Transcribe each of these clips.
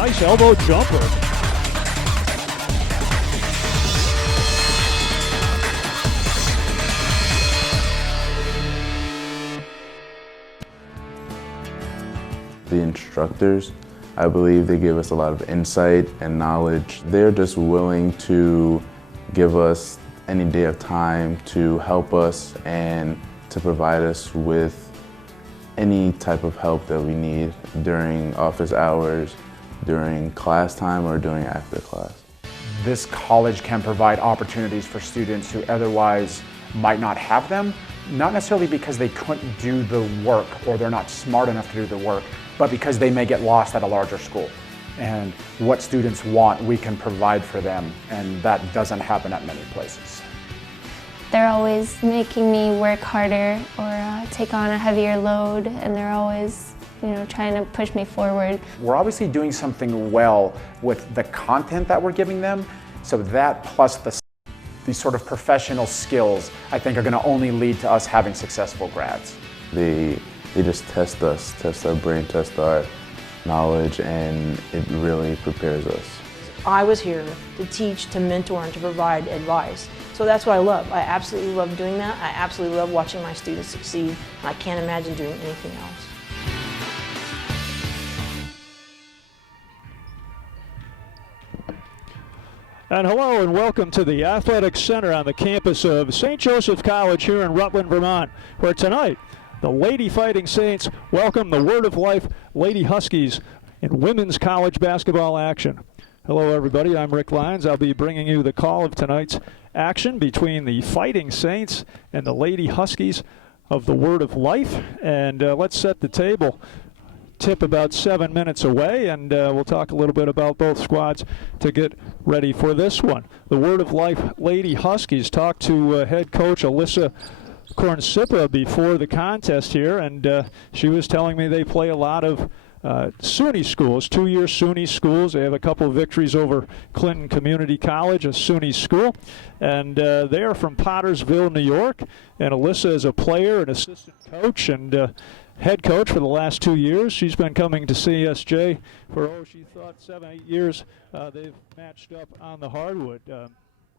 nice elbow jumper. The instructors, I believe they give us a lot of insight and knowledge. They're just willing to give us any day of time to help us and to provide us with any type of help that we need during office hours, during class time, or during after class. This college can provide opportunities for students who otherwise might not have them, not necessarily because they couldn't do the work or they're not smart enough to do the work, but because they may get lost at a larger school. And what students want, we can provide for them, and that doesn't happen at many places. They're always making me work harder or take on a heavier load, and they're always, trying to push me forward. We're obviously doing something well with the content that we're giving them, so that plus these sort of professional skills, I think, are going to only lead to us having successful grads. They just test us, test our brain, test our knowledge, and it really prepares us. I was here to teach, to mentor, and to provide advice. So that's what I love. I absolutely love doing that. I absolutely love watching my students succeed, and I can't imagine doing anything else. And hello and welcome to the Athletic Center on the campus of St. Joseph College here in Rutland, Vermont, where tonight the Lady Fighting Saints welcome the Word of Life Lady Huskies in women's college basketball action. Hello everybody, I'm Rick Lyons. I'll be bringing you the call of tonight's action between the Fighting Saints and the Lady Huskies of the Word of Life. And let's set the table. Tip about 7 minutes away, and we'll talk a little bit about both squads to get ready for this one. The Word of Life Lady Huskies talked to head coach Alyssa Kornsipa before the contest here, and she was telling me they play a lot of SUNY schools, two-year SUNY schools. They have a couple of victories over Clinton Community College, a SUNY school, and they are from Pottersville, New York. And Alyssa is a player, an assistant coach, and head coach for the last 2 years. She's been coming to CSJ for, she thought 7-8 years. They've matched up on the hardwood.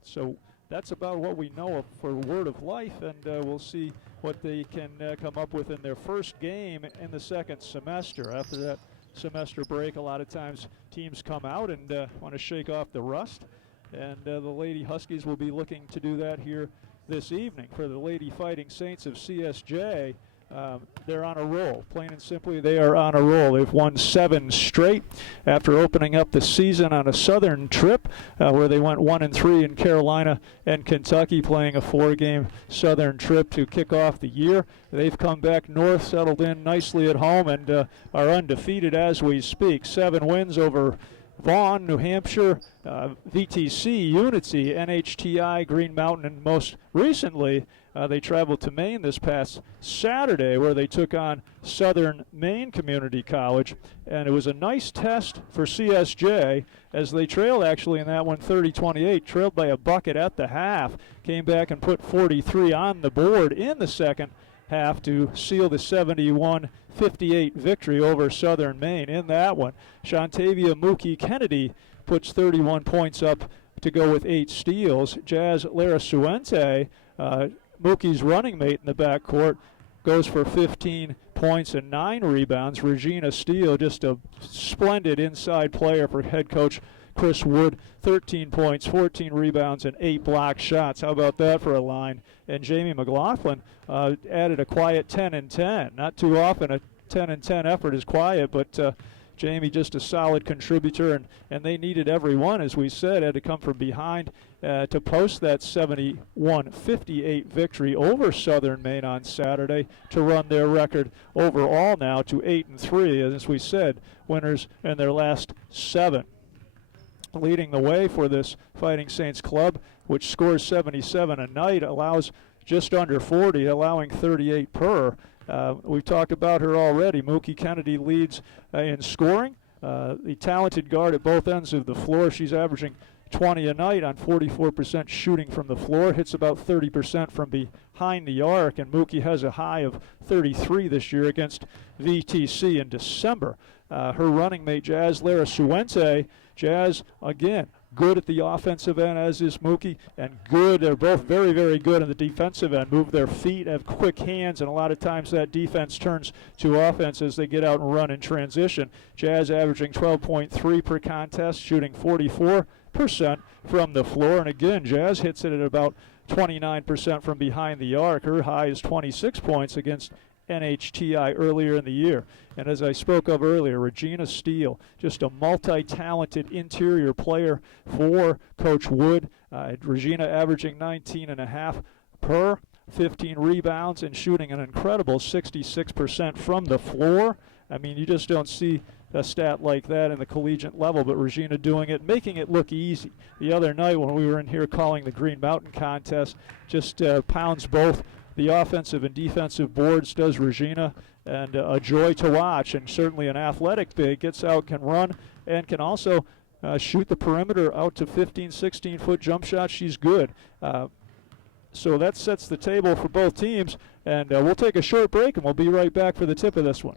So that's about what we know of for Word of Life, and we'll see what they can come up with in their first game in the second semester. After that semester break, a lot of times teams come out and want to shake off the rust, and the Lady Huskies will be looking to do that here this evening. For the Lady Fighting Saints of CSJ, they're on a roll. Plain and simply, they are on a roll. They've won 7 straight after opening up the season on a southern trip where they went 1-3 in Carolina and Kentucky, playing a 4-game southern trip to kick off the year. They've come back north, settled in nicely at home, and are undefeated as we speak. 7 wins over Vaughan, New Hampshire, VTC, Unity, NHTI, Green Mountain, and most recently they traveled to Maine this past Saturday, where they took on Southern Maine Community College, and it was a nice test for CSJ as they trailed actually in that one 30-28, trailed by a bucket at the half, came back and put 43 on the board in the second half to seal the 71-58 victory over Southern Maine. In that one, Shantavia Mookie Kennedy puts 31 points up to go with 8 steals. Jazz Larasuente, Mookie's running mate in the backcourt, goes for 15 points and 9 rebounds. Regina Steele, just a splendid inside player for head coach Chris Wood, 13 points, 14 rebounds, and 8 block shots. How about that for a line? And Jamie McLaughlin added a quiet 10-10. Not too often a 10-10 effort is quiet, but Jamie just a solid contributor, and they needed every one, as we said, had to come from behind to post that 71-58 victory over Southern Maine on Saturday to run their record overall now to 8-3, and as we said, winners in their last 7. Leading the way for this Fighting Saints club, which scores 77 a night, allows just under 40, allowing 38 per. We've talked about her already. Mookie Kennedy leads in scoring. The talented guard at both ends of the floor. She's averaging 20 a night on 44% shooting from the floor. Hits about 30% from behind the arc, and Mookie has a high of 33 this year against VTC in December. her running mate, Jazz Larasuente. Jazz, again, good at the offensive end, as is Mookie, and good. They're both very, very good on the defensive end. Move their feet, have quick hands, and a lot of times that defense turns to offense as they get out and run in transition. Jazz averaging 12.3 per contest, shooting 44% from the floor. And again, Jazz hits it at about 29% from behind the arc. Her high is 26 points against NHTI earlier in the year. And as I spoke of earlier, Regina Steele, just a multi-talented interior player for Coach Wood. Regina averaging 19.5 per, 15 rebounds, and shooting an incredible 66% from the floor. I mean, you just don't see a stat like that in the collegiate level, but Regina doing it, making it look easy. The other night when we were in here calling the Green Mountain contest, just pounds both the offensive and defensive boards, does Regina, and a joy to watch, and certainly an athletic big. Gets out, can run, and can also shoot the perimeter out to 15, 16-foot jump shots. She's good. So that sets the table for both teams, and we'll take a short break, and we'll be right back for the tip of this one.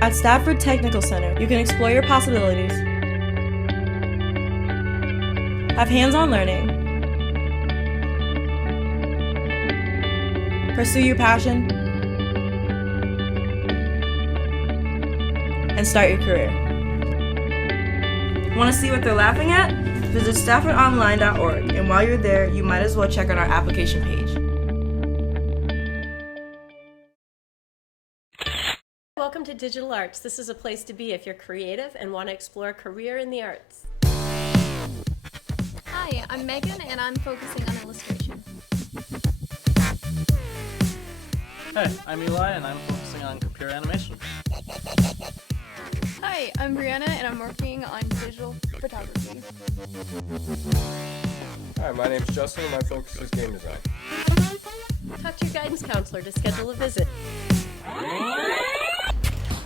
At Stafford Technical Center, you can explore your possibilities, have hands-on learning, pursue your passion, and start your career. Want to see what they're laughing at? Visit staffordonline.org, and while you're there, you might as well check out our application page. Welcome to Digital Arts. This is a place to be if you're creative and want to explore a career in the arts. Hi, I'm Megan and I'm focusing on illustration. Hey, I'm Eli and I'm focusing on computer animation. Hi, I'm Brianna and I'm working on digital photography. Hi, my name's Justin and my focus is game design. Talk to your guidance counselor to schedule a visit.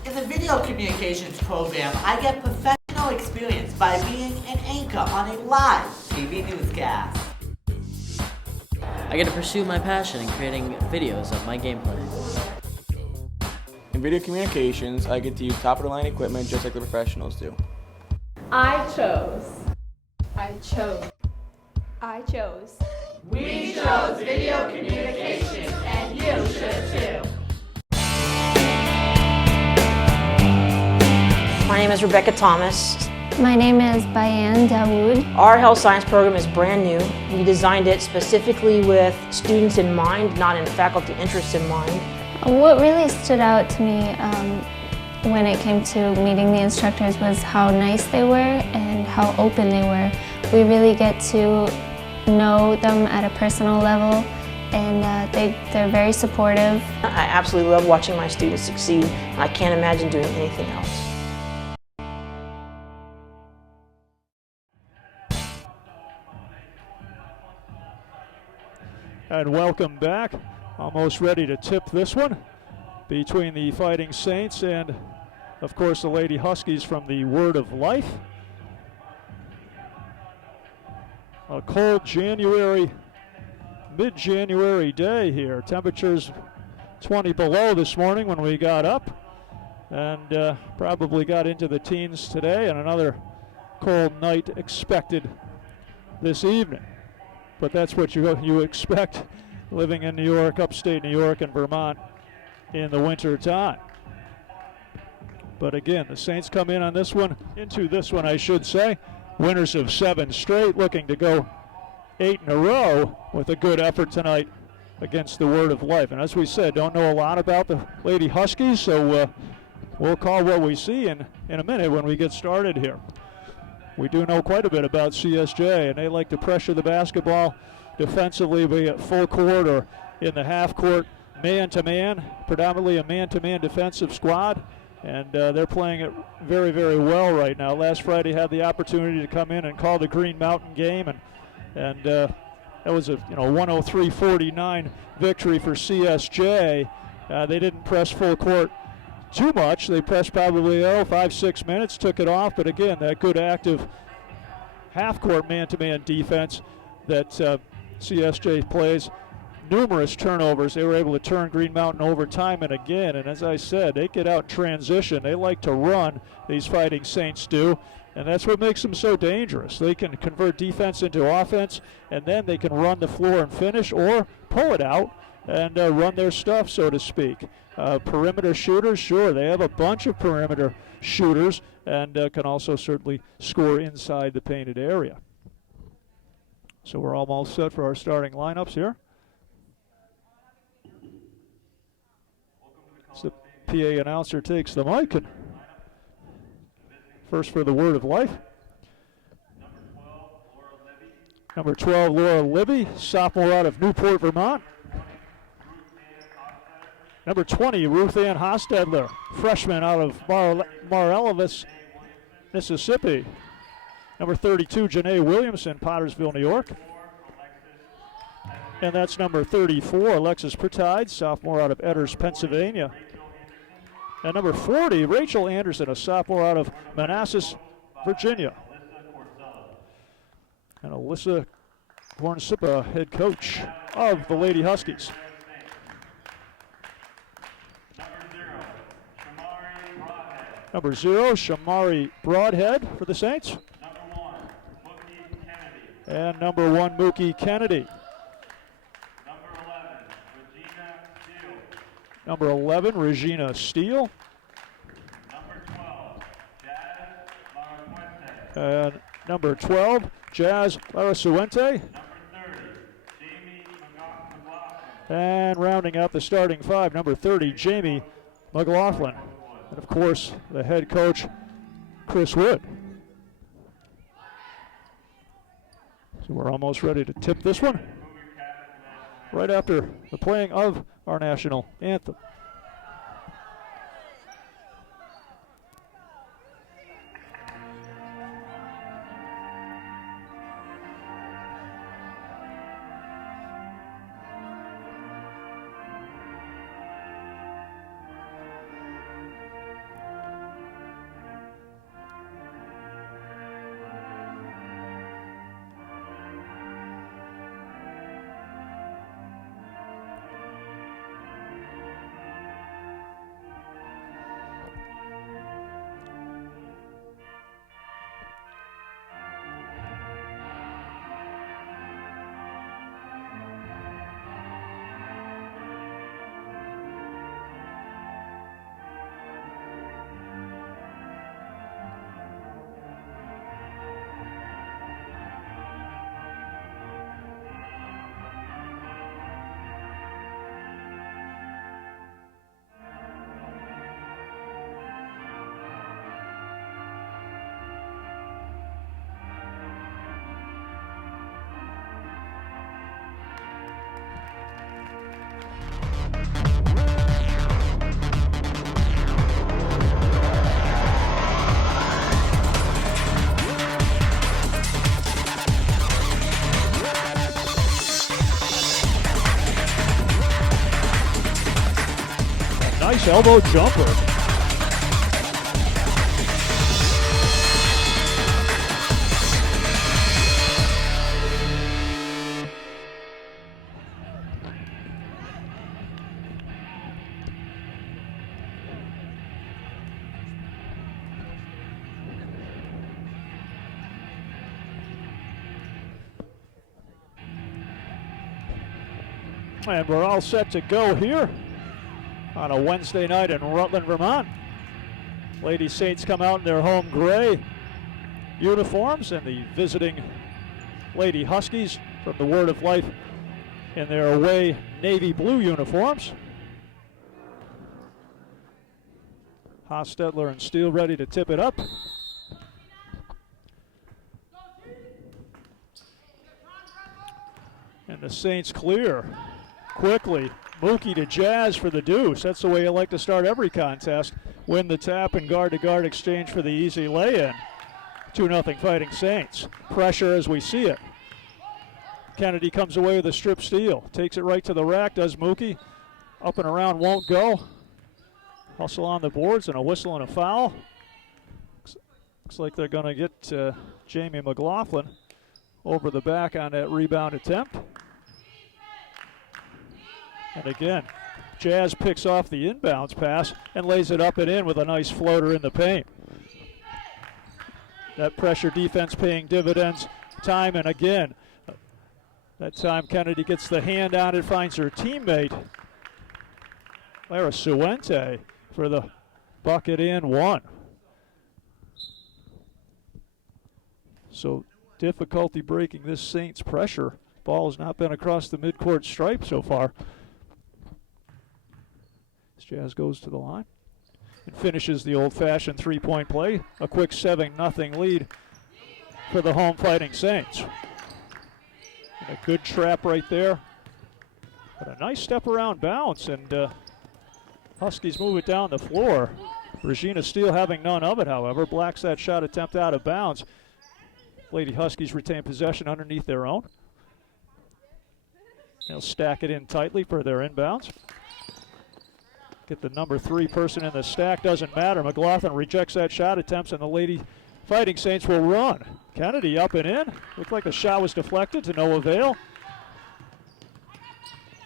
In the video communications program, I get professional experience by being an anchor on a live TV newscast. I get to pursue my passion in creating videos of my gameplay. In video communications, I get to use top-of-the-line equipment just like the professionals do. I chose. We chose video communications and you should too. My name is Rebecca Thomas. My name is Bayan Dawood. Our health science program is brand new. We designed it specifically with students in mind, not in faculty interests in mind. What really stood out to me when it came to meeting the instructors was how nice they were and how open they were. We really get to know them at a personal level, and they're very supportive. I absolutely love watching my students succeed. I can't imagine doing anything else. And welcome back. Almost ready to tip this one between the Fighting Saints and, of course, the Lady Huskies from the Word of Life. A cold January, mid-January day here. Temperatures 20 below this morning when we got up, and probably got into the teens today, and another cold night expected this evening. But that's what you expect living in New York, upstate New York and Vermont in the winter time. But again, the Saints come in on this one, into this one I should say, winners of 7 straight, looking to go 8 in a row with a good effort tonight against the Word of Life. And as we said, don't know a lot about the Lady Huskies, so we'll call what we see in a minute when we get started here. We do know quite a bit about CSJ, and they like to pressure the basketball defensively, be it full court or in the half court, man-to-man, predominantly a man-to-man defensive squad, and they're playing it very, very well right now. Last Friday had the opportunity to come in and call the Green Mountain game, and that was a 103-49 victory for CSJ. They didn't press full court too much. They pressed probably 5-6 minutes, took it off, but again, that good active half-court man-to-man defense that CSJ plays. Numerous turnovers. They were able to turn Green Mountain over time and again. And as I said, they get out transition. They like to run, these Fighting Saints do. And that's what makes them so dangerous. They can convert defense into offense, and then they can run the floor and finish or pull it out and run their stuff, so to speak. Perimeter shooters, sure. They have a bunch of perimeter shooters and can also certainly score inside the painted area. So we're almost set for our starting lineups here. So the PA announcer takes the mic. And first for the Word of Life. Number 12, Laura Libby, sophomore out of Newport, Vermont. Number 20, Ruth Ann Hostetler, freshman out of Mar-Elavis, Mississippi. Number 32, Janae Williamson, Pottersville, New York. And that's number 34, Alexis Pertide, sophomore out of Edders, Pennsylvania. And number 40, Rachel Anderson, a sophomore out of Manassas, Virginia. And Alyssa Hornsipa, head coach of the Lady Huskies. Number 0, Shamari Broadhead for the Saints. And number 1, Mookie Kennedy. Number 11, Regina Steele. And number 12, Jazz Larasuente. And rounding out the starting 5, number 30, Jamie McLaughlin. And of course, the head coach, Chris Wood. So we're almost ready to tip this one right after the playing of our national anthem. Nice elbow jumper. And we're all set to go here on a Wednesday night in Rutland, Vermont. Lady Saints come out in their home gray uniforms, and the visiting Lady Huskies from the Word of Life in their away navy blue uniforms. Hostetler and Steele ready to tip it up. And the Saints clear quickly. Mookie to Jazz for the deuce. That's the way you like to start every contest. Win the tap and guard-to-guard exchange for the easy lay-in. 2-0 Fighting Saints. Pressure as we see it. Kennedy comes away with a strip steal. Takes it right to the rack, does Mookie. Up and around, won't go. Hustle on the boards and a whistle and a foul. Looks like they're going to get Jamie McLaughlin. over the back on that rebound attempt. And again, Jazz picks off the inbounds pass and lays it up and in with a nice floater in the paint. That pressure defense paying dividends time and again. That time Kennedy gets the hand on it, finds her teammate, Lara Suente, for the bucket and one. So difficulty breaking this Saints pressure. Ball has not been across the midcourt stripe so far. As Jazz goes to the line and finishes the old-fashioned three-point play. A quick 7-0 lead for the home Fighting Saints. And a good trap right there. But a nice step around bounce, and Huskies move it down the floor. Regina Steele having none of it, however. Blacks that shot attempt out of bounds. Lady Huskies retain possession underneath their own. They'll stack it in tightly for their inbounds. Get the number 3 person in the stack, doesn't matter. McLaughlin rejects that shot attempts, and the Lady Fighting Saints will run. Kennedy up and in. Looked like the shot was deflected to no avail.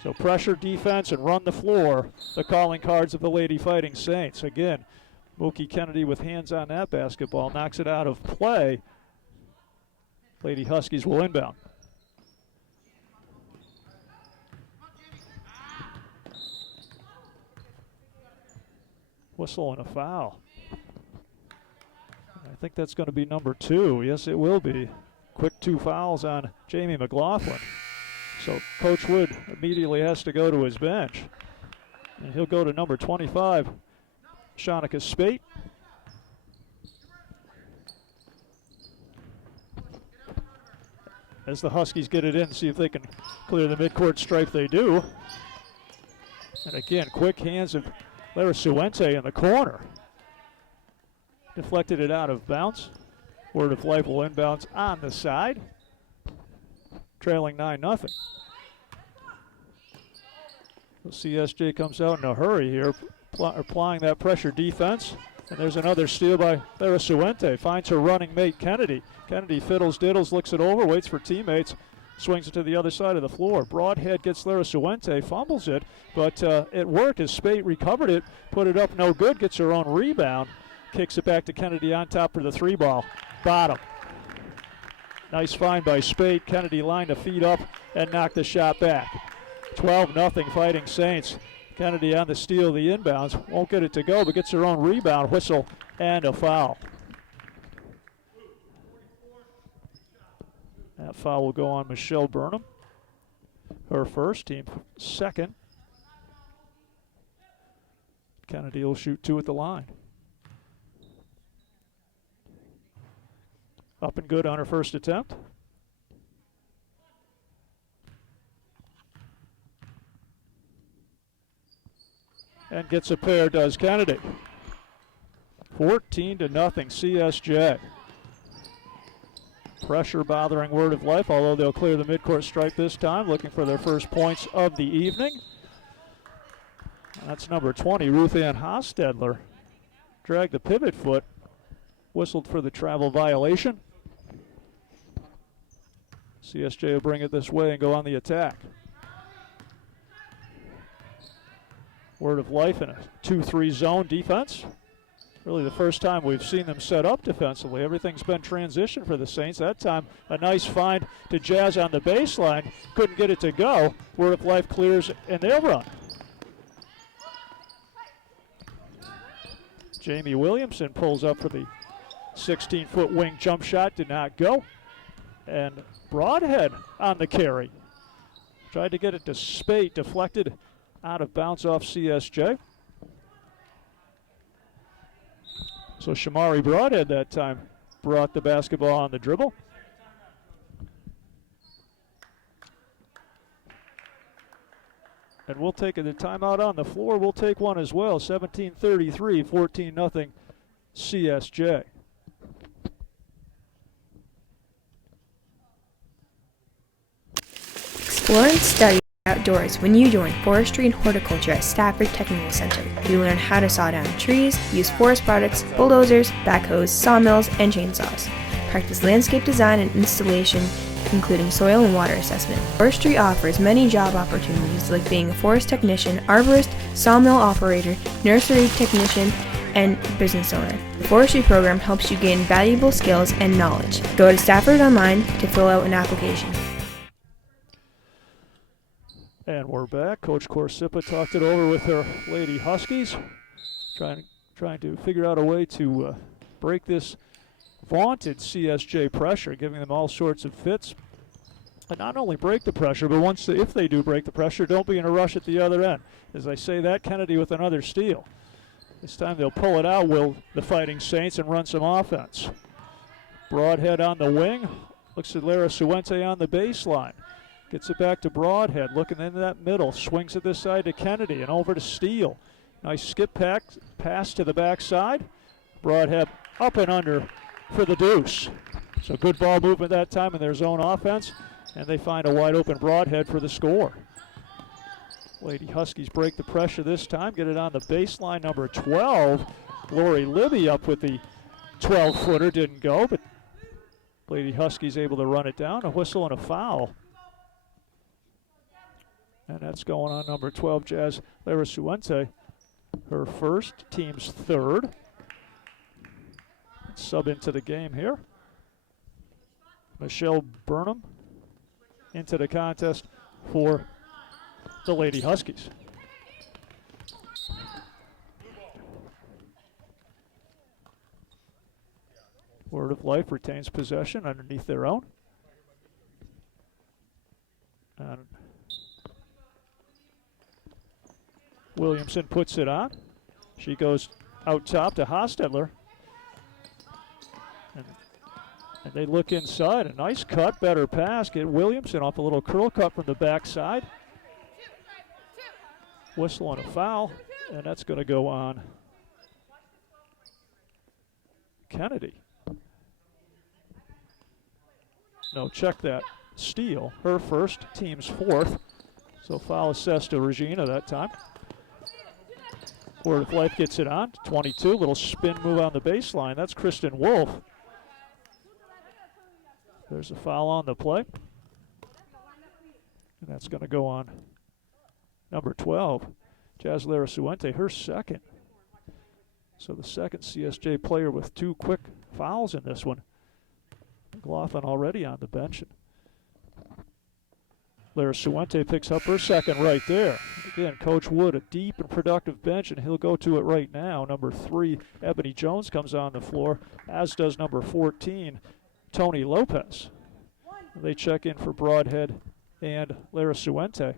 So pressure, defense, and run the floor, the calling cards of the Lady Fighting Saints. Again, Mookie Kennedy with hands on that basketball, knocks it out of play. Lady Huskies will inbound. Whistle and a foul. I think that's going to be number 2. Yes, it will be. Quick 2 fouls on Jamie McLaughlin. So Coach Wood immediately has to go to his bench. And he'll go to number 25, Shanika Spate. As the Huskies get it in, see if they can clear the midcourt stripe, they do. And again, quick hands of Lara Suente in the corner. Deflected it out of bounds. Word of Life will inbounds on the side. Trailing 9-0. CSJ comes out in a hurry here, applying that pressure defense. And there's another steal by Lara Suente. Finds her running mate, Kennedy. Kennedy fiddles, diddles, looks it over, waits for teammates, swings it to the other side of the floor. Broadhead gets Lara Suente, fumbles it, but it worked as Spate recovered it, put it up no good, gets her own rebound, kicks it back to Kennedy on top for the 3-ball. Bottom. Nice find by Spate. Kennedy lined the feet up and knocked the shot back. 12-0 Fighting Saints. Kennedy on the steal, the inbounds. Won't get it to go, but gets her own rebound, whistle, and a foul. That foul will go on Michelle Burnham. Her first, team second. Kennedy will shoot 2 at the line. Up and good on her first attempt. And gets a pair, does Kennedy. 14-0 CSJ. Pressure bothering Word of Life, although they'll clear the midcourt stripe this time, looking for their first points of the evening. That's number 20, Ruth Ann Hostetler. Dragged the pivot foot, whistled for the travel violation. CSJ will bring it this way and go on the attack. Word of Life in a 2-3 zone defense. Really the first time we've seen them set up defensively. Everything's been transition for the Saints. That time a nice find to Jazz on the baseline. Couldn't get it to go. Word of Life clears and they'll run. Jamie Williamson pulls up for the 16-foot wing jump shot. Did not go. And Broadhead on the carry. Tried to get it to Spate. Deflected out of bounds off CSJ. So Shamari Broadhead that time brought the basketball on the dribble. And we'll take the timeout on the floor. We'll take one as well. 17:33, 14-0 CSJ. Explore and study outdoors when you join Forestry and Horticulture at Stafford Technical Center. You learn how to saw down trees, use forest products, bulldozers, backhoes, sawmills, and chainsaws. Practice landscape design and installation including soil and water assessment. Forestry offers many job opportunities like being a forest technician, arborist, sawmill operator, nursery technician, and business owner. The forestry program helps you gain valuable skills and knowledge. Go to Stafford Online to fill out an application. And we're back. Coach Corsipa talked it over with her Lady Huskies, trying to figure out a way to break this vaunted CSJ pressure, giving them all sorts of fits. And not only break the pressure, but if they do break the pressure, don't be in a rush at the other end. As I say that, Kennedy with another steal. This time they'll pull it out, the Fighting Saints, and run some offense. Broadhead on the wing. Looks at Lara Suente on the baseline. Gets it back to Broadhead, looking into that middle. Swings it this side to Kennedy and over to Steele. Nice skip pass to the backside. Broadhead up and under for the deuce. So good ball movement that time in their zone offense, and they find a wide open Broadhead for the score. Lady Huskies break the pressure this time, get it on the baseline, number 12. Lori Libby up with the 12-footer, didn't go, but Lady Huskies able to run it down. A whistle and a foul. And that's going on number 12, Jazz Lara Suente. Her first, team's third. Sub into the game here. Michelle Burnham into the contest for the Lady Huskies. Word of Life retains possession underneath their own. And Williamson puts it on. She goes out top to Hostetler. And they look inside. A nice cut, better pass. Get Williamson off a little curl cut from the backside. Whistle and a foul. And that's going to go on Kennedy. No, check that. Steele, her first, team's fourth. So foul assessed to Regina that time. Word of Life gets it on. 22, little spin move on the baseline. That's Kristen Wolf. There's a foul on the play. And that's going to go on number 12, Jazz Lara Suente, her second. So the second CSJ player with two quick fouls in this one. McLaughlin already on the bench. Lara Suente picks up her second right there. Again, Coach Wood, a deep and productive bench, and he'll go to it right now. Number 3, Ebony Jones comes on the floor, as does number 14, Tony Lopez. They check in for Broadhead and Lara Suente.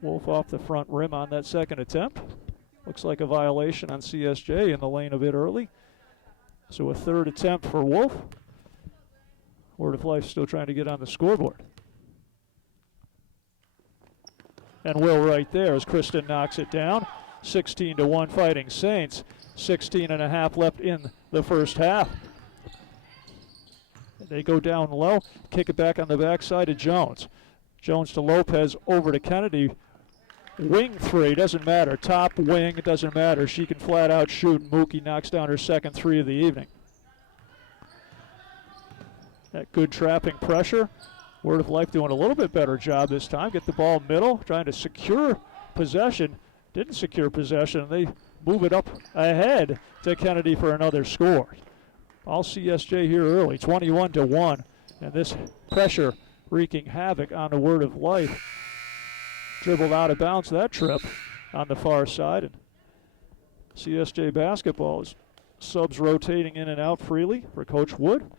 Wolf off the front rim on that second attempt. Looks like a violation on CSJ in the lane a bit early. So a third attempt for Wolf. Word of Life still trying to get on the scoreboard. And Will right there as Kristen knocks it down. 16-1 Fighting Saints. 16.5 left in the first half. They go down low, kick it back on the backside to Jones. Jones to Lopez, over to Kennedy. Wing three, doesn't matter. Top wing, it doesn't matter. She can flat out shoot, and Mookie knocks down her second three of the evening. That good trapping pressure. Word of Life doing a little bit better job this time. Get the ball middle, trying to secure possession. Didn't secure possession, and they move it up ahead to Kennedy for another score. All CSJ here early, 21-1. And this pressure wreaking havoc on the Word of Life. Dribbled out of bounds that trip on the far side. And CSJ basketball is subs rotating in and out freely for Coach Wood.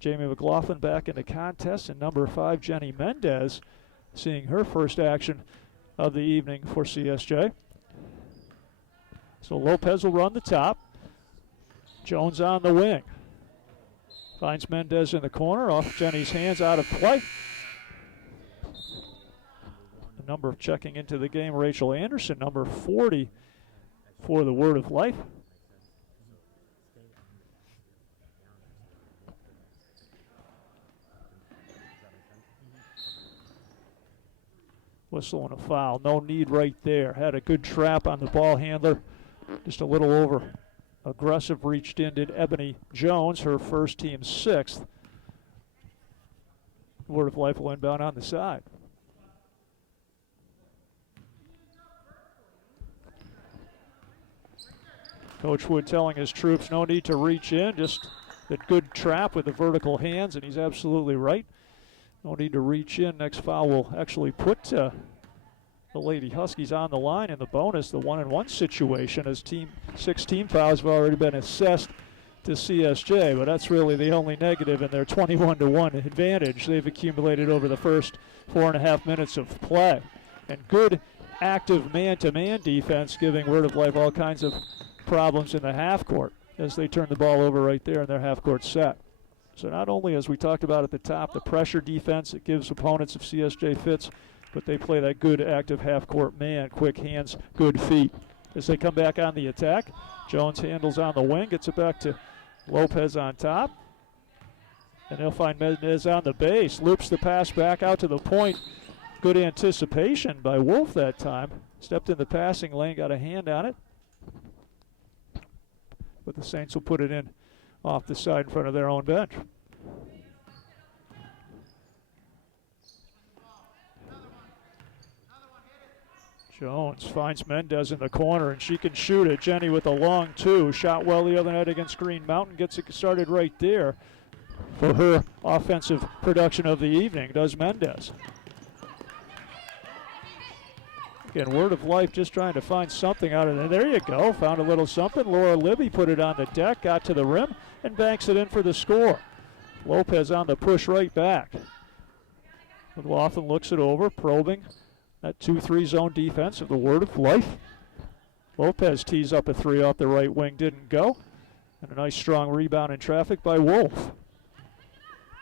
Jamie McLaughlin back in the contest, and number 5, Jenny Mendez, seeing her first action of the evening for CSJ. So Lopez will run the top. Jones on the wing. Finds Mendez in the corner, off Jenny's hands, out of play. The number checking into the game, Rachel Anderson, number 40 for the Word of Life. Whistle and a foul. No need right there. Had a good trap on the ball handler Just a little over aggressive reached in did Ebony Jones, her first team 6th. Word of Life will inbound on the side. Coach Wood telling his troops no need to reach in, just a good trap with the vertical hands, and he's absolutely right. No need to reach in. Next foul will actually put the Lady Huskies on the line in the bonus, the 1-and-1 situation, as 6 team fouls have already been assessed to CSJ, but that's really the only negative in their 21-1 advantage they've accumulated over the first 4.5 minutes of play. And good active man-to-man defense, giving Word of Life all kinds of problems in the half court as they turn the ball over right there in their half court set. So not only, as we talked about at the top, the pressure defense that gives opponents if CSJ fits, but they play that good active half court man, quick hands, good feet. As they come back on the attack, Jones handles on the wing, gets it back to Lopez on top. And they'll find Mendez on the base, loops the pass back out to the point. Good anticipation by Wolf that time. Stepped in the passing lane, got a hand on it. But the Saints will put it in off the side in front of their own bench. Jones finds Mendez in the corner, and she can shoot it. Jenny with a long 2. Shot well the other night against Green Mountain. Gets it started right there for her offensive production of the evening, does Mendez. Again, Word of Life just trying to find something out of there. There you go. Found a little something. Laura Libby put it on the deck, got to the rim, and banks it in for the score. Lopez on the push right back. McLaughlin looks it over, probing that 2-3 zone defense of the Word of Life. Lopez tees up a 3 off the right wing, didn't go. And a nice strong rebound in traffic by Wolf.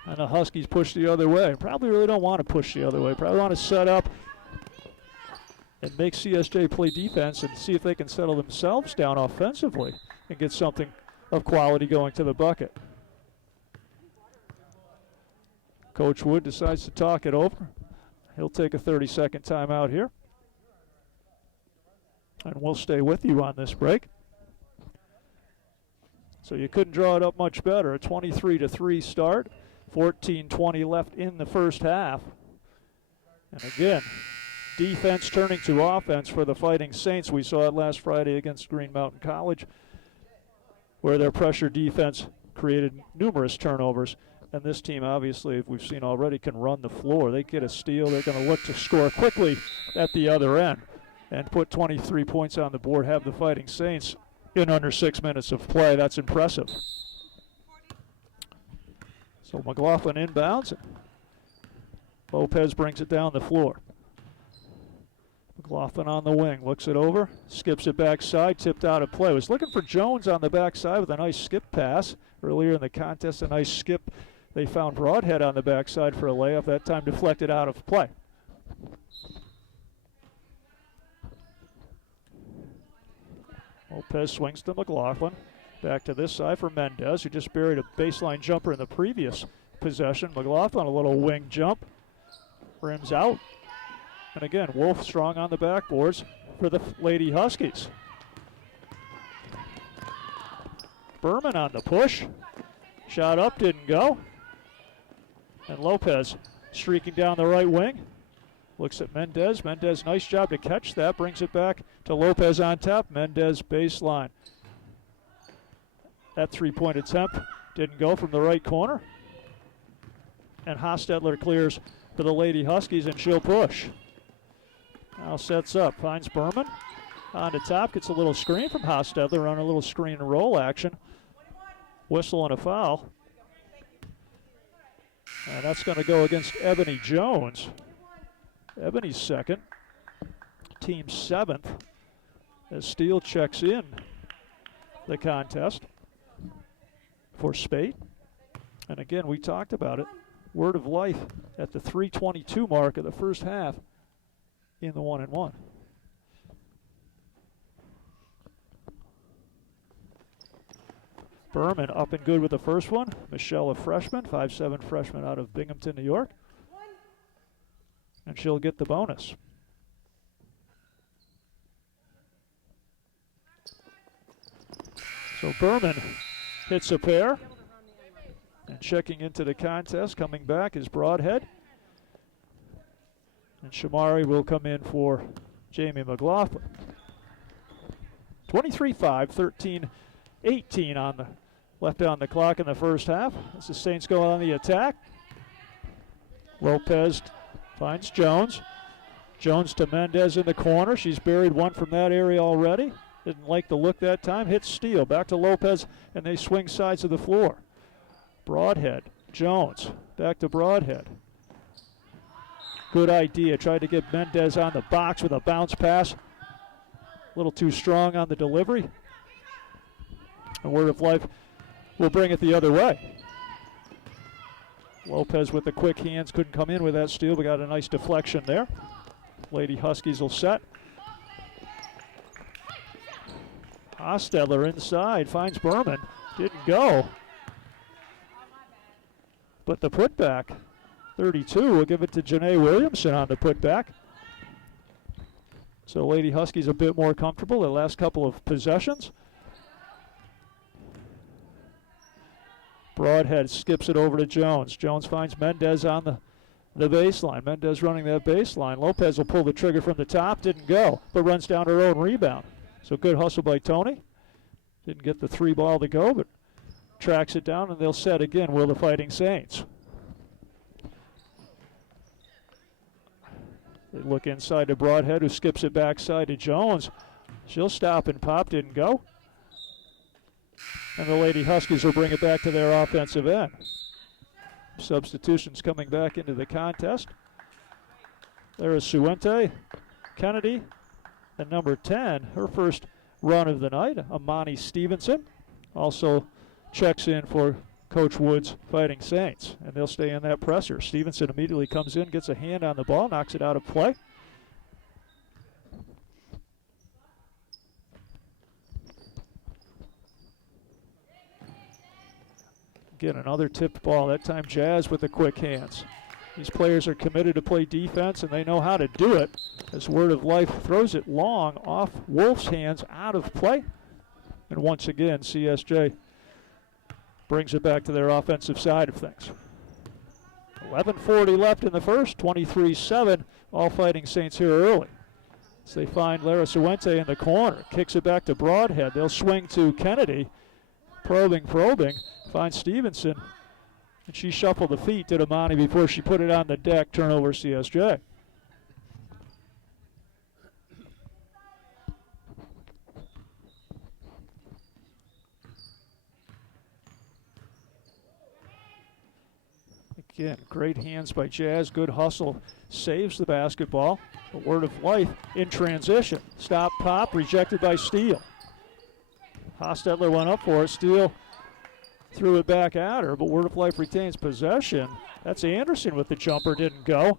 And the Huskies push the other way. Probably really don't want to push the other way. Probably want to set up and make CSJ play defense and see if they can settle themselves down offensively and get something of quality going to the bucket. Coach Wood decides to talk it over. He'll take a 30-second timeout here. And we'll stay with you on this break. So you couldn't draw it up much better. A 23-3 start. 14:20 left in the first half. And again, defense turning to offense for the Fighting Saints. We saw it last Friday against Green Mountain College, where their pressure defense created numerous turnovers. And this team, obviously, as we've seen already, can run the floor. They get a steal. They're going to look to score quickly at the other end and put 23 points on the board, have the Fighting Saints in under 6 minutes of play. That's impressive. So McLaughlin inbounds. Lopez brings it down the floor. McLaughlin on the wing, looks it over, skips it backside, tipped out of play. Was looking for Jones on the backside with a nice skip pass. Earlier in the contest, a nice skip. They found Broadhead on the backside for a layup, that time deflected out of play. Lopez swings to McLaughlin. Back to this side for Mendez, who just buried a baseline jumper in the previous possession. McLaughlin, a little wing jump, rims out. And again, Wolf strong on the backboards for the Lady Huskies. Berman on the push. Shot up, didn't go. And Lopez streaking down the right wing. Looks at Mendez. Mendez, nice job to catch that. Brings it back to Lopez on top. Mendez baseline. That three-point attempt didn't go from the right corner. And Hostetler clears for the Lady Huskies, and she'll push. Now sets up, finds Berman. On the top, gets a little screen from Hostetler on a little screen and roll action. Whistle and a foul. And that's going to go against Ebony Jones. Ebony's second, team 7th, as Steele checks in the contest for Spate. And again, we talked about it. Word of Life at the 3:22 mark of the first half in the 1-and-1. Berman up and good with the first one. Michelle, a freshman, 5'7" freshman out of Binghamton, New York. And she'll get the bonus. So Berman hits a pair. And checking into the contest, coming back is Broadhead. And Shamari will come in for Jamie McLaughlin. 23-5, 13-18 on the left on the clock in the first half. As the Saints go on the attack. Lopez finds Jones. Jones to Mendez in the corner. She's buried one from that area already. Didn't like the look that time. Hits Steele. Back to Lopez, and they swing sides of the floor. Broadhead. Jones. Back to Broadhead. Good idea. Tried to get Mendez on the box with a bounce pass. A little too strong on the delivery. And Word of Life will bring it the other way. Lopez with the quick hands couldn't come in with that steal. We got a nice deflection there. Lady Huskies will set. Hostetler inside finds Berman. Didn't go. But the putback, 32, will give it to Janae Williamson on the putback. So Lady Huskies a bit more comfortable the last couple of possessions. Broadhead skips it over to Jones. Jones finds Mendez on the baseline. Mendez running that baseline. Lopez will pull the trigger from the top. Didn't go, but runs down her own rebound. So good hustle by Tony. Didn't get the three ball to go, but tracks it down, and they'll set again, will the Fighting Saints. They look inside to Broadhead, who skips it backside to Jones. She'll stop and pop. Didn't go. And the Lady Huskies will bring it back to their offensive end. Substitutions coming back into the contest. There is Suente, Kennedy, and number 10, her first run of the night, Amani Stevenson. Also checks in for Coach Wood's Fighting Saints, and they'll stay in that presser. Stevenson immediately comes in, gets a hand on the ball, knocks it out of play. Again, another tipped ball, that time Jazz with the quick hands. These players are committed to play defense, and they know how to do it, as Word of Life throws it long off Wolf's hands, out of play. And once again, CSJ brings it back to their offensive side of things. 11:40 left in the first, 23-7, all Fighting Saints here early. As they find Lara Suente in the corner, kicks it back to Broadhead. They'll swing to Kennedy, probing, finds Stevenson, and she shuffled the feet, did Amani, before she put it on the deck, turnover CSJ. Again, great hands by Jazz, good hustle, saves the basketball. A Word of Life in transition. Stop, pop, rejected by Steele. Hostetler went up for it. Steele threw it back at her, but Word of Life retains possession. That's Anderson with the jumper, didn't go.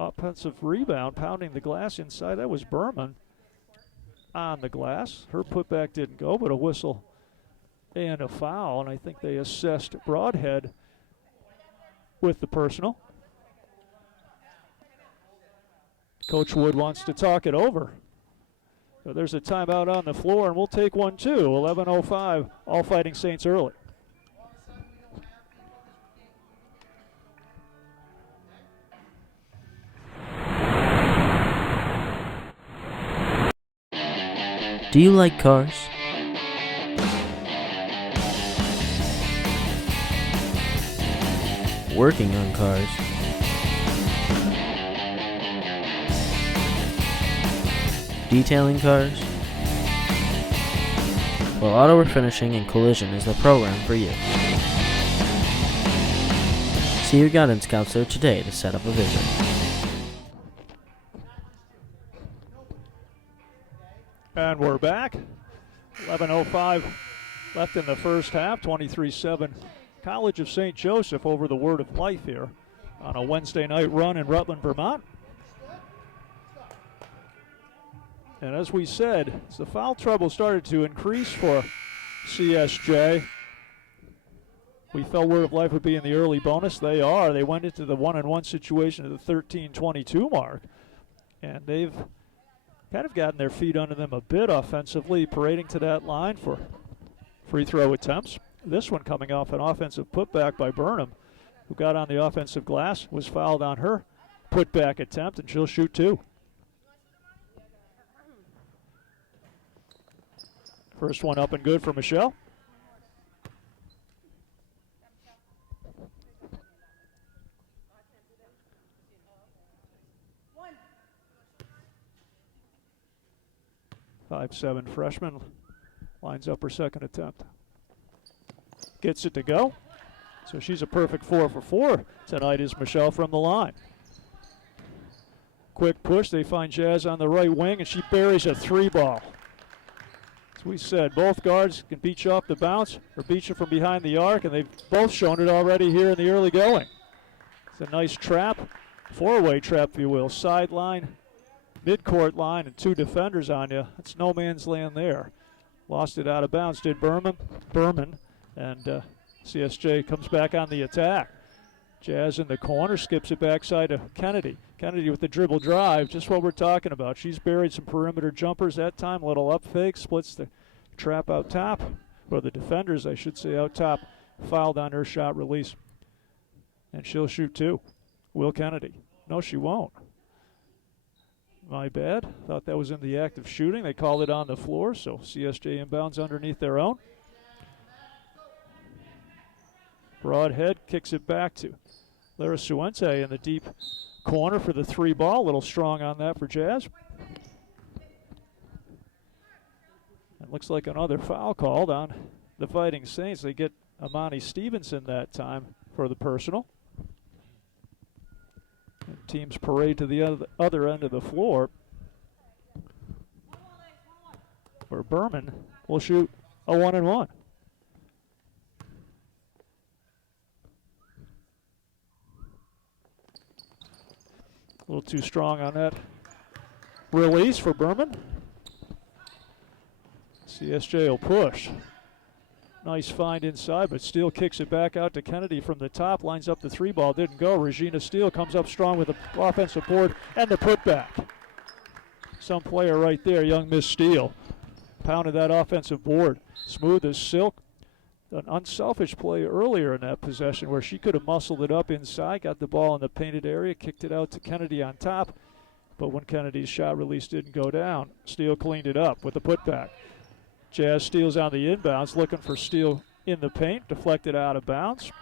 Offensive rebound, pounding the glass inside. That was Berman on the glass. Her putback didn't go, but a whistle and a foul, and I think they assessed Broadhead with the personal. Coach Wood wants to talk it over. So there's a timeout on the floor, and we'll take one too. 11:05, all Fighting Saints early. Do you like cars? Working on cars? Detailing cars? Well, Auto Refinishing and Collision is the program for you. See your guidance counselor today to set up a visit. And we're back. 11:05 left in the first half. 23-7 College of St. Joseph over the Word of Life here on a Wednesday night run in Rutland, Vermont. And as we said, as the foul trouble started to increase for CSJ, we felt Word of Life would be in the early bonus. They are. They went into the 1-on-1 situation at the 13:22 mark, and they've kind of gotten their feet under them a bit offensively, parading to that line for free throw attempts. This one coming off an offensive putback by Burnham, who got on the offensive glass, was fouled on her putback attempt, and she'll shoot 2. First one up and good for Michelle. .57 freshman lines up her second attempt. Gets it to go. So she's a perfect 4 for 4 tonight is Michelle from the line. Quick push. They find Jazz on the right wing, and she buries a 3-ball. As we said, both guards can beat you off the bounce or beat you from behind the arc, and they've both shown it already here in the early going. It's a nice trap, 4-way trap, if you will. Sideline, midcourt line, and 2 defenders on you. That's no man's land there. Lost it out of bounds, did Berman, and CSJ comes back on the attack. Jazz in the corner, skips it backside to Kennedy. Kennedy with the dribble drive, just what we're talking about. She's buried some perimeter jumpers that time, little up fake, splits the trap out top, or the defenders, I should say, out top, fouled on her shot release. And she'll shoot 2. Will Kennedy. No, she won't. My bad. Thought that was in the act of shooting. They called it on the floor, so CSJ inbounds underneath their own. Broadhead kicks it back to Lara Suente in the deep corner for the 3-ball. A little strong on that for Jazz. It looks like another foul called on the Fighting Saints. They get Amani Stevenson that time for the personal. And teams parade to the other end of the floor, where Berman will shoot a 1-and-1. A little too strong on that release for Berman. CSJ will push. Nice find inside, but Steele kicks it back out to Kennedy from the top, lines up the 3-ball, didn't go. Regina Steele comes up strong with the offensive board and the putback. Some player right there, young Miss Steele, pounded that offensive board. Smooth as silk. An unselfish play earlier in that possession where she could have muscled it up inside, got the ball in the painted area, kicked it out to Kennedy on top. But when Kennedy's shot release didn't go down, Steele cleaned it up with the putback. Jazz Steele's on the inbounds, looking for Steele in the paint, deflected out of bounds.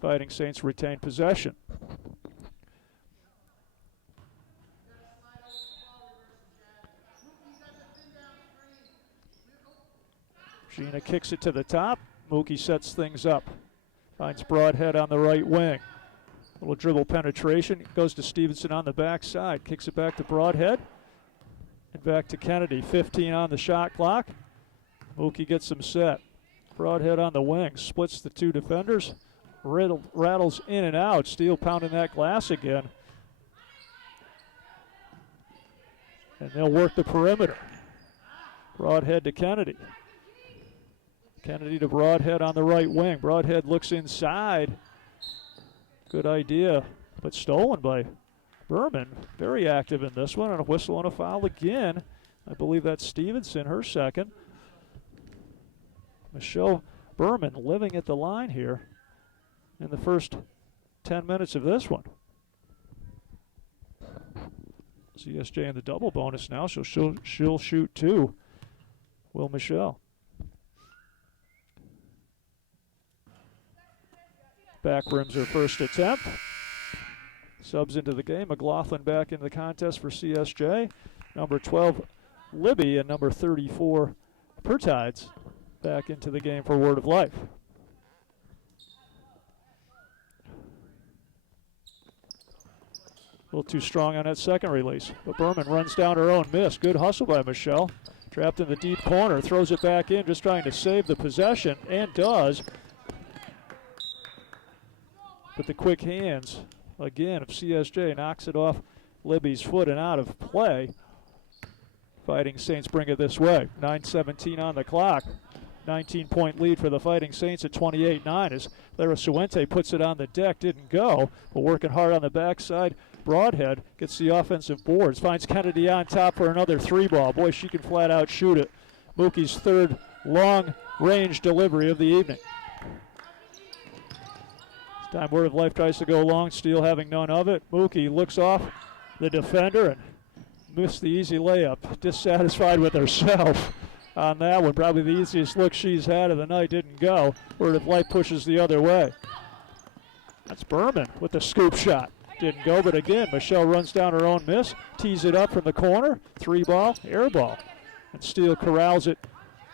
Fighting Saints retain possession. Gina kicks it to the top. Mookie sets things up. Finds Broadhead on the right wing. Little dribble penetration. Goes to Stevenson on the backside. Kicks it back to Broadhead. And back to Kennedy. 15 on the shot clock. Mookie gets them set. Broadhead on the wing. Splits the 2 defenders. Rattles in and out. Steele pounding that glass again. And they'll work the perimeter. Broadhead to Kennedy. Kennedy to Broadhead on the right wing. Broadhead looks inside. Good idea, but stolen by Berman. Very active in this one, and a whistle and a foul again. I believe that's Stevenson, her second. Michelle Berman living at the line here in the first 10 minutes of this one. CSJ in the double bonus now, so she'll shoot 2. Will Michelle. Back rims her first attempt. Subs into the game. McLaughlin back in the contest for CSJ. Number 12, Libby, and number 34, Pertides back into the game for Word of Life. A little too strong on that second release, but Berman runs down her own miss. Good hustle by Michelle. Trapped in the deep corner, throws it back in, just trying to save the possession, and does. But the quick hands, again, of CSJ knocks it off Libby's foot and out of play. Fighting Saints bring it this way. 9:17 on the clock. 19-point lead for the Fighting Saints at 28-9 as Lara Suente puts it on the deck. Didn't go, but working hard on the backside. Broadhead gets the offensive boards, finds Kennedy on top for another 3-ball. Boy, she can flat out shoot it. Mookie's third long-range delivery of the evening. This time Word of Life tries to go long, Steele having none of it. Mookie looks off the defender and missed the easy layup. Dissatisfied with herself on that one. Probably the easiest look she's had of the night. Didn't go. Word of Life pushes the other way. That's Berman with the scoop shot. Didn't go, but again, Michelle runs down her own miss, tees it up from the corner, 3-ball, air ball. And Steele corrals it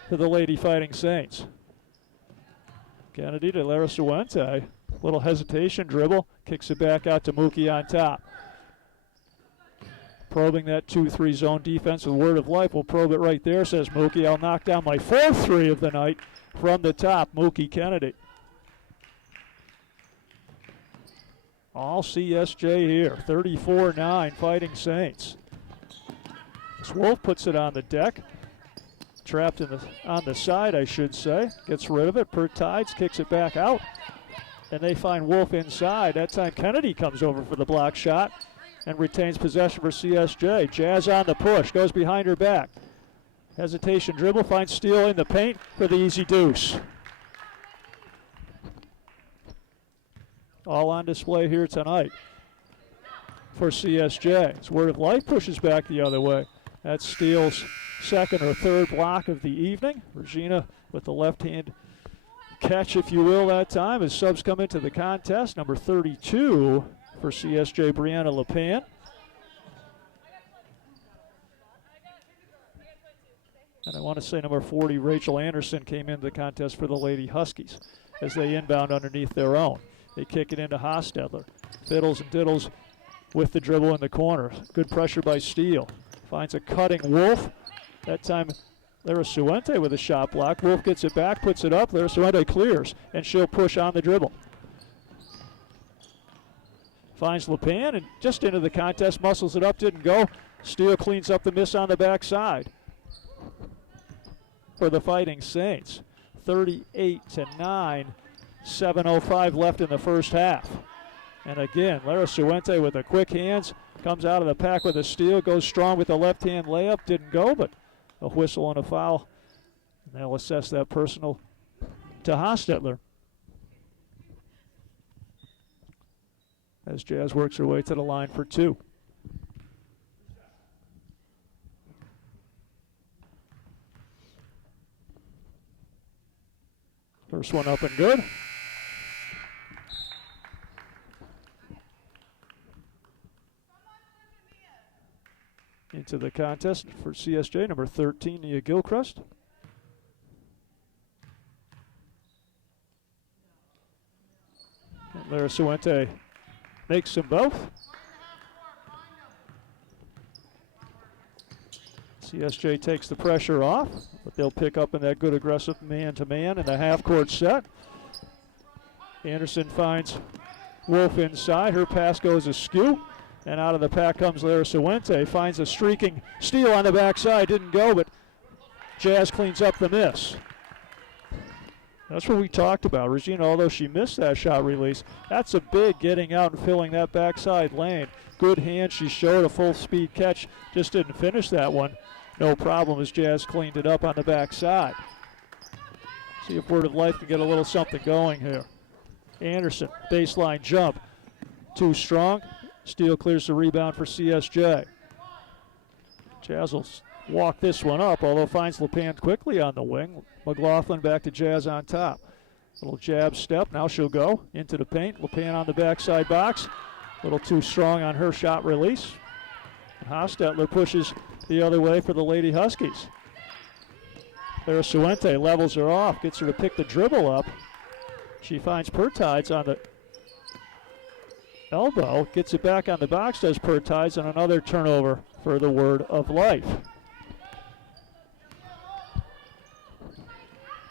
to the Lady Fighting Saints. Kennedy to Lara Suente. Little hesitation dribble, kicks it back out to Mookie on top. Probing that 2-3 zone defense with Word of Life. Will probe it right there, says Mookie. I'll knock down my 4th 3 of the night from the top, Mookie Kennedy. All CSJ here, 34-9 Fighting Saints. This Wolf puts it on the deck. Trapped on the side, I should say. Gets rid of it. Tides kicks it back out. And they find Wolf inside. That time Kennedy comes over for the block shot and retains possession for CSJ. Jazz on the push, goes behind her back. Hesitation dribble, finds Steele in the paint for the easy deuce. All on display here tonight for CSJ. As Word of Life pushes back the other way. That's Steele's second or third block of the evening. Regina with the left hand catch, if you will, that time as subs come into the contest. Number 32 for CSJ, Brianna LePan. And I want to say number 40, Rachel Anderson, came into the contest for the Lady Huskies as they inbound underneath their own. They kick it into Hostetler. Fiddles and diddles with the dribble in the corner. Good pressure by Steele. Finds a cutting Wolf. That time Lara Suente with a shot block. Wolf gets it back, puts it up. Lara Suente clears, and she'll push on the dribble. Finds LePan and just into the contest, muscles it up, didn't go. Steele cleans up the miss on the backside for the Fighting Saints. 38-9, 7:05 left in the first half. And again, Lara Suente with the quick hands, comes out of the pack with a steal, goes strong with the left-hand layup, didn't go, but a whistle and a foul. And they'll assess that personal to Hostetler. As Jazz works her way to the line for 2. First one up and good. Into the contest for CSJ, number 13, Nia Gilchrist. And Lara Suente makes them both. CSJ takes the pressure off, but they'll pick up in that good aggressive man-to-man in the half-court set. Anderson finds Wolf inside. Her pass goes askew. And out of the pack comes Lara Suente. Finds a streaking steal on the backside. Didn't go, but Jazz cleans up the miss. That's what we talked about. Regina, although she missed that shot release, that's a big getting out and filling that backside lane. Good hand. She showed a full speed catch. Just didn't finish that one. No problem as Jazz cleaned it up on the backside. See if Word of Life can get a little something going here. Anderson, baseline jump. Too strong. Steele clears the rebound for CSJ. Jazz will walk this one up, although finds LePan quickly on the wing. McLaughlin back to Jazz on top. Little jab step. Now she'll go into the paint. LePan on the backside box. A little too strong on her shot release. Hostetler pushes the other way for the Lady Huskies. Lara Suente levels her off, gets her to pick the dribble up. She finds Pertides on the elbow, gets it back on the box, does Pertides, and another turnover for the Word of Life.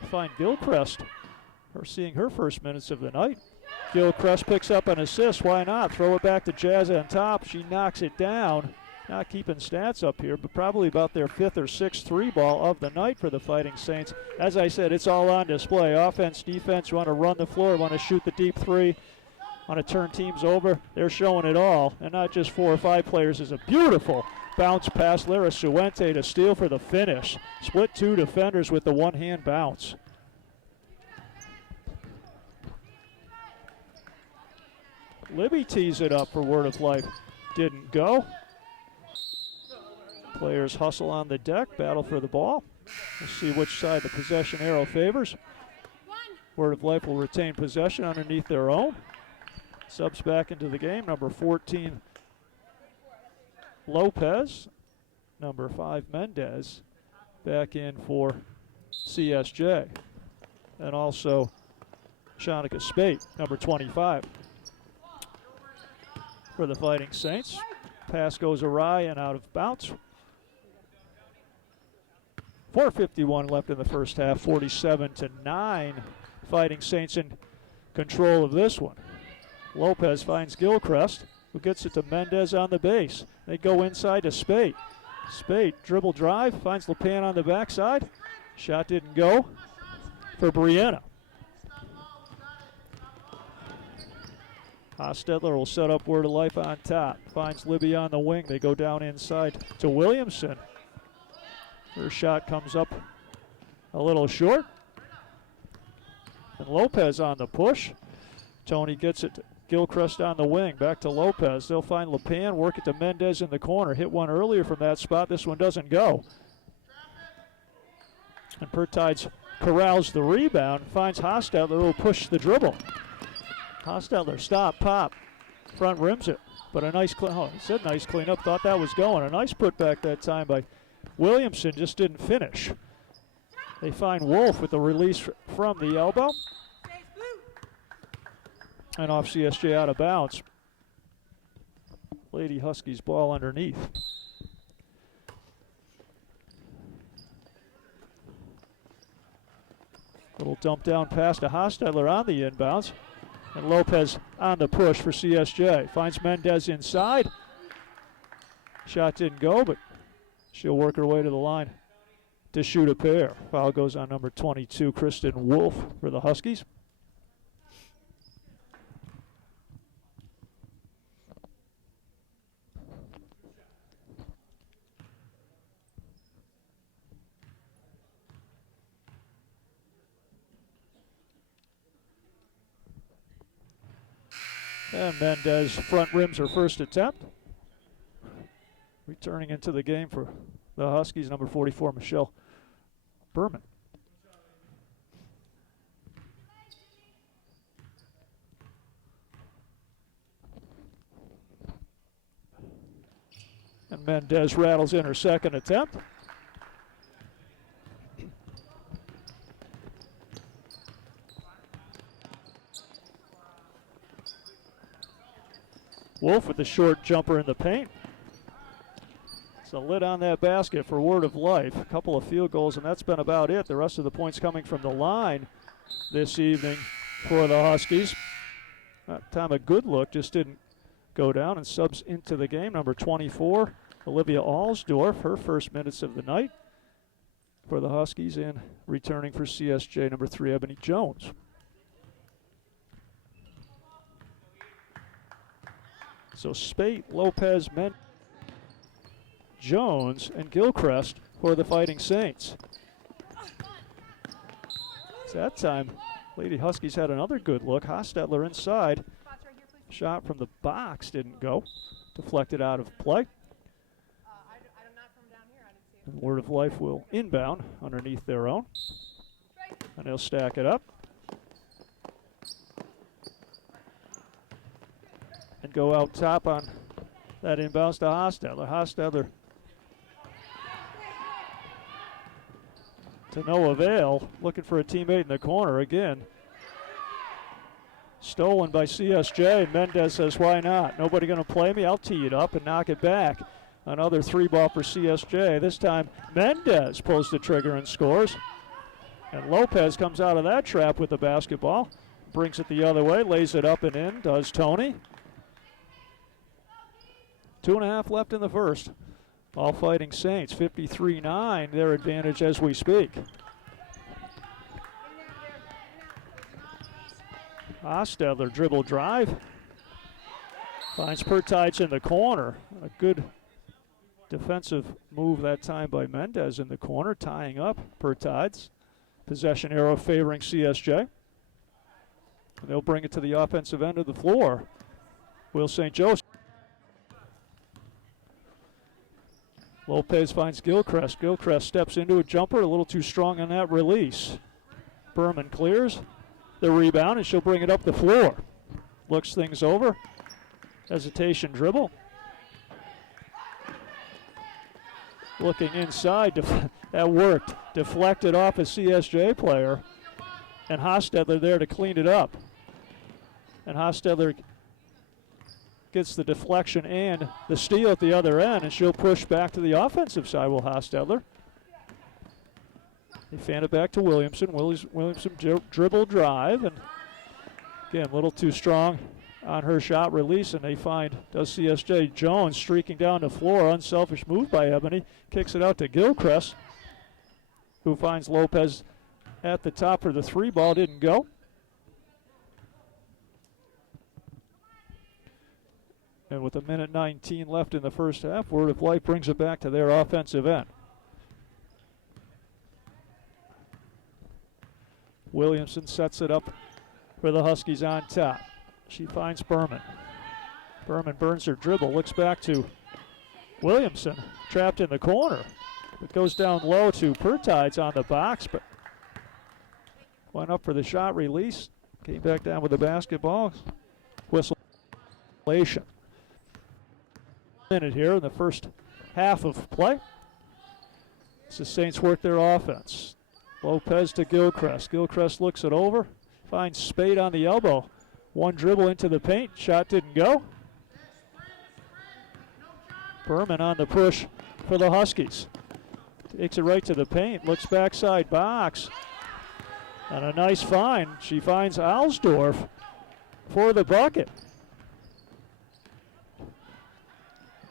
Find Gilchrist, her seeing her first minutes of the night. Gilchrist picks up an assist, why not? Throw it back to Jazz on top, she knocks it down. Not keeping stats up here, but probably about their 5th or 6th 3-ball of the night for the Fighting Saints. As I said, it's all on display. Offense, defense, want to run the floor, want to shoot the deep 3. want to turn teams over. They're showing it all, and not just 4 or 5 players. It's a beautiful bounce pass. Lara Suente to steal for the finish. Split 2 defenders with the one-hand bounce. Libby tees it up for Word of Life. Didn't go. Players hustle on the deck, battle for the ball. We'll see which side the possession arrow favors. Word of Life will retain possession underneath their own. Subs back into the game. Number 14, Lopez. Number 5, Mendez, back in for CSJ. And also Shanika Spate, number 25. For the Fighting Saints. Pass goes awry and out of bounds. 4:51 left in the first half, 47-9. Fighting Saints in control of this one. Lopez finds Gilchrist, who gets it to Mendez on the base. They go inside to Spate. Spate, dribble drive, finds LePan on the backside. Shot didn't go for Brianna. Hostetler will set up Word of Life on top. Finds Libby on the wing. They go down inside to Williamson. Her shot comes up a little short. And Lopez on the push. Tony gets it to Gilchrist on the wing. Back to Lopez. They'll find LePan, work it to Mendez in the corner. Hit one earlier from that spot. This one doesn't go. And Pertides corrals the rebound. Finds Hostetler, who will push the dribble. Hostetler, stop, pop. Front rims it. But a nice clean, he said nice cleanup. Thought that was going. A nice putback that time by Williamson, just didn't finish. They find Wolf with the release from the elbow. And off CSJ out of bounds. Lady Huskies ball underneath. Little dump down pass to Hostetler on the inbounds. And Lopez on the push for CSJ. Finds Mendez inside. Shot didn't go, but she'll work her way to the line to shoot a pair. Foul goes on number 22, Kristen Wolf, for the Huskies. And Mendez front rims her first attempt. Returning into the game for the Huskies, number 44, Michelle Berman. And Mendez rattles in her second attempt. Wolf with the short jumper in the paint. It's a lid on that basket for Word of Life. A couple of field goals, and that's been about it. The rest of the points coming from the line this evening for the Huskies. That time a good look, just didn't go down, and subs into the game. Number 24, Olivia Alsdorf, her first minutes of the night for the Huskies, and returning for CSJ, number 3, Ebony Jones. So Spate, Lopez, Jones, and Gilchrist for the Fighting Saints. So that time, Lady Huskies had another good look. Hostetler inside. Shot from the box didn't go. Deflected out of play. And Word of Life will inbound underneath their own. And they'll stack it up. And go out top on that inbounds to Hostetler. Hostetler to no avail, looking for a teammate in the corner again. Stolen by CSJ, and Mendez says, why not? Nobody going to play me? I'll tee it up and knock it back. Another 3-ball for CSJ. This time, Mendez pulls the trigger and scores. And Lopez comes out of that trap with the basketball. Brings it the other way, lays it up and in, does Tony. 2.5 left in the first. All Fighting Saints, 53-9, their advantage as we speak. Hostetler dribble drive, Finds Pertides in the corner. A good defensive move that time by Mendez in the corner, tying up Pertides. Possession arrow favoring CSJ. And they'll bring it to the offensive end of the floor. Will St. Joseph. Lopez finds Gilchrist. Gilchrist steps into a jumper, a little too strong on that release. Berman clears the rebound, and she'll bring it up the floor. Looks things over. Hesitation dribble. Looking inside, that worked. Deflected off a CSJ player, and Hostetler there to clean it up. And Hostetler gets the deflection and the steal at the other end, and she'll push back to the offensive side, Will Hostetler. They fan it back to Williamson. Williamson dribble drive, and again, a little too strong on her shot release, and they find, does CSJ, Jones streaking down the floor. Unselfish move by Ebony. Kicks it out to Gilchrist, who finds Lopez at the top for the three ball. Didn't go. And with 1:19 left in the first half, Word of Life brings it back to their offensive end. Williamson sets it up for the Huskies on top. She finds Berman. Berman burns her dribble, looks back to Williamson, trapped in the corner. It goes down low to Pertides on the box, but went up for the shot release, came back down with the basketball. Whistle. Minute here in the first half of play. As the Saints work their offense. Lopez to Gilchrist. Gilchrist looks it over, finds Spade on the elbow. One dribble into the paint, shot didn't go. Berman on the push for the Huskies. Takes it right to the paint, looks backside box. And a nice find. She finds Alsdorf for the bucket.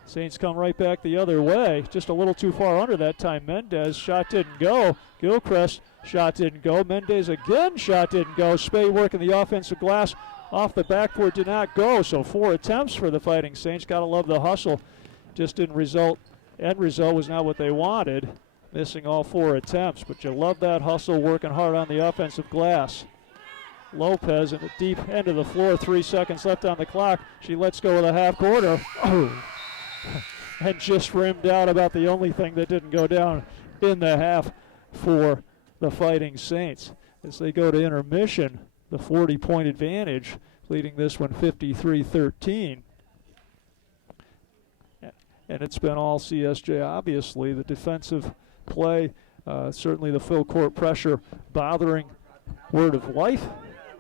Saints come right back the other way. Just a little too far under that time. Mendez, shot didn't go. Gilchrist, shot didn't go. Mendez again, shot didn't go. Spade working the offensive glass off the backboard, did not go. So 4 attempts for the Fighting Saints. Gotta love the hustle. Just didn't result. End result was not what they wanted. Missing all 4 attempts, but you love that hustle, working hard on the offensive glass. Lopez in the deep end of the floor, 3 seconds left on the clock. She lets go of the half quarter. And just rimmed out about the only thing that didn't go down in the half for the Fighting Saints. As they go to intermission, the 40-point advantage, leading this one 53-13. And it's been all CSJ, obviously. The defensive play, certainly the full court pressure bothering Word of Life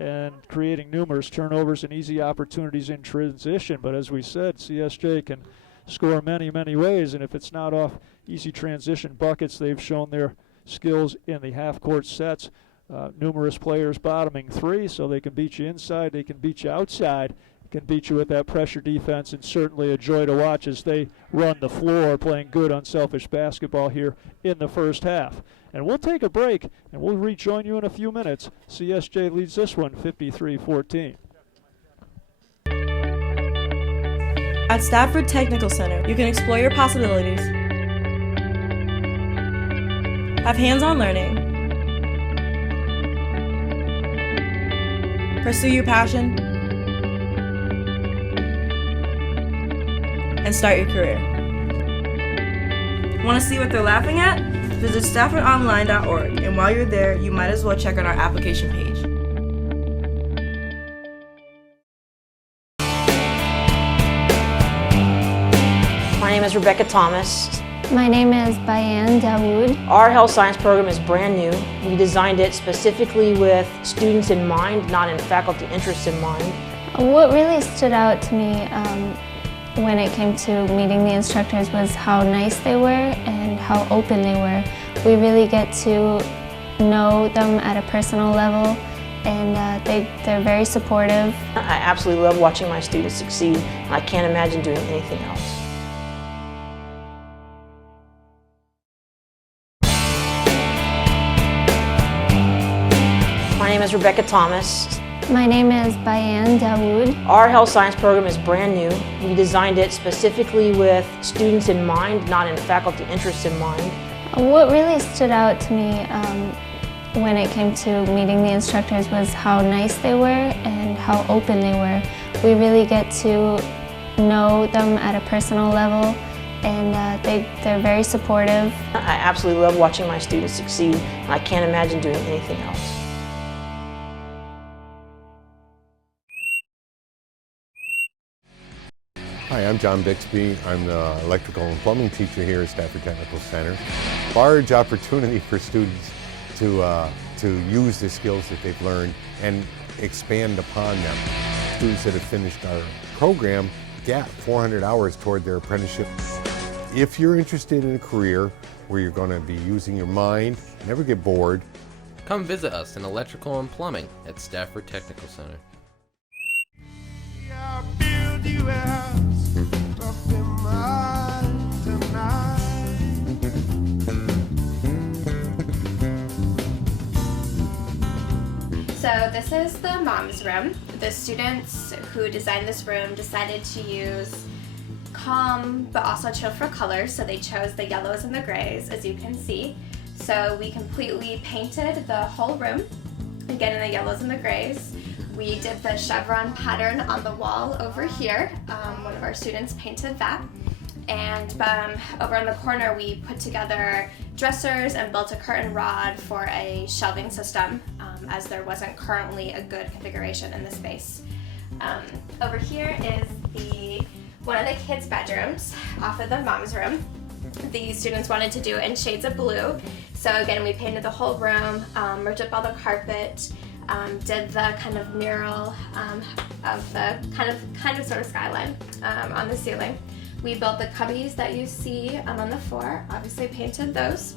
and creating numerous turnovers and easy opportunities in transition. But as we said, CSJ can score many, many ways, and if it's not off easy transition buckets, they've shown their skills in the half-court sets. Numerous players bottoming 3, so they can beat you inside, they can beat you outside, can beat you with that pressure defense, and certainly a joy to watch as they run the floor, playing good, unselfish basketball here in the first half. And we'll take a break, and we'll rejoin you in a few minutes. CSJ leads this one 53-14. At Stafford Technical Center, you can explore your possibilities, have hands-on learning, pursue your passion, and start your career. Want to see what they're laughing at? Visit StaffordOnline.org, and while you're there, you might as well check out our application page. My name is Rebecca Thomas. My name is Bayan Dawood. Our health science program is brand new. We designed it specifically with students in mind, not in faculty interests in mind. What really stood out to me when it came to meeting the instructors was how nice they were and how open they were. We really get to know them at a personal level, and they're very supportive. I absolutely love watching my students succeed. I can't imagine doing anything else. My name is Rebecca Thomas. My name is Bayan Dawood. Our health science program is brand new. We designed it specifically with students in mind, not in faculty interests in mind. What really stood out to me when it came to meeting the instructors was how nice they were and how open they were. We really get to know them at a personal level, and they're very supportive. I absolutely love watching my students succeed. I can't imagine doing anything else. Hi, I'm John Bixby. I'm the electrical and plumbing teacher here at Stafford Technical Center. Large opportunity for students to use the skills that they've learned and expand upon them. Students that have finished our program get 400 hours toward their apprenticeship. If you're interested in a career where you're going to be using your mind, never get bored, come visit us in electrical and plumbing at Stafford Technical Center. So this is the mom's room. The students who designed this room decided to use calm but also chill for colors, so they chose the yellows and the grays, as you can see. So we completely painted the whole room, again in the yellows and the grays. We did the chevron pattern on the wall over here. One of our students painted that. And over in the corner we put together dressers and built a curtain rod for a shelving system, as there wasn't currently a good configuration in the space. Over here is one of the kids' bedrooms off of the mom's room. The students wanted to do it in shades of blue, so again we painted the whole room, ripped up all the carpet, did the kind of mural of the kind of sort of skyline on the ceiling. We built the cubbies that you see on the floor, obviously painted those,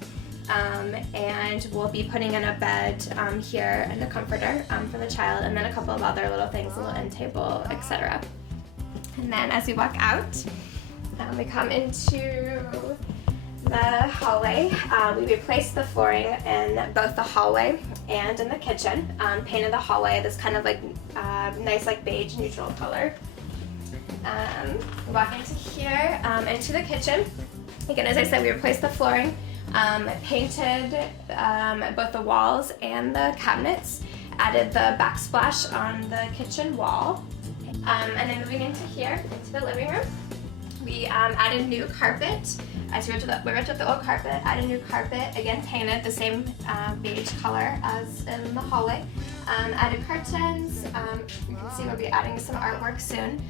and we'll be putting in a bed here and a comforter for the child, and then a couple of other little things, a little end table, etc. And then as we walk out, we come into the hallway. We replaced the flooring in both the hallway and in the kitchen. Painted the hallway this kind of like nice like beige neutral color. Walk into here, into the kitchen. Again, as I said, we replaced the flooring, painted both the walls and the cabinets, added the backsplash on the kitchen wall, and then moving into here, into the living room, we added new carpet. So we ripped up the old carpet, added new carpet, again painted the same beige color as in the hallway. Added curtains, you can see we'll be adding some artwork soon.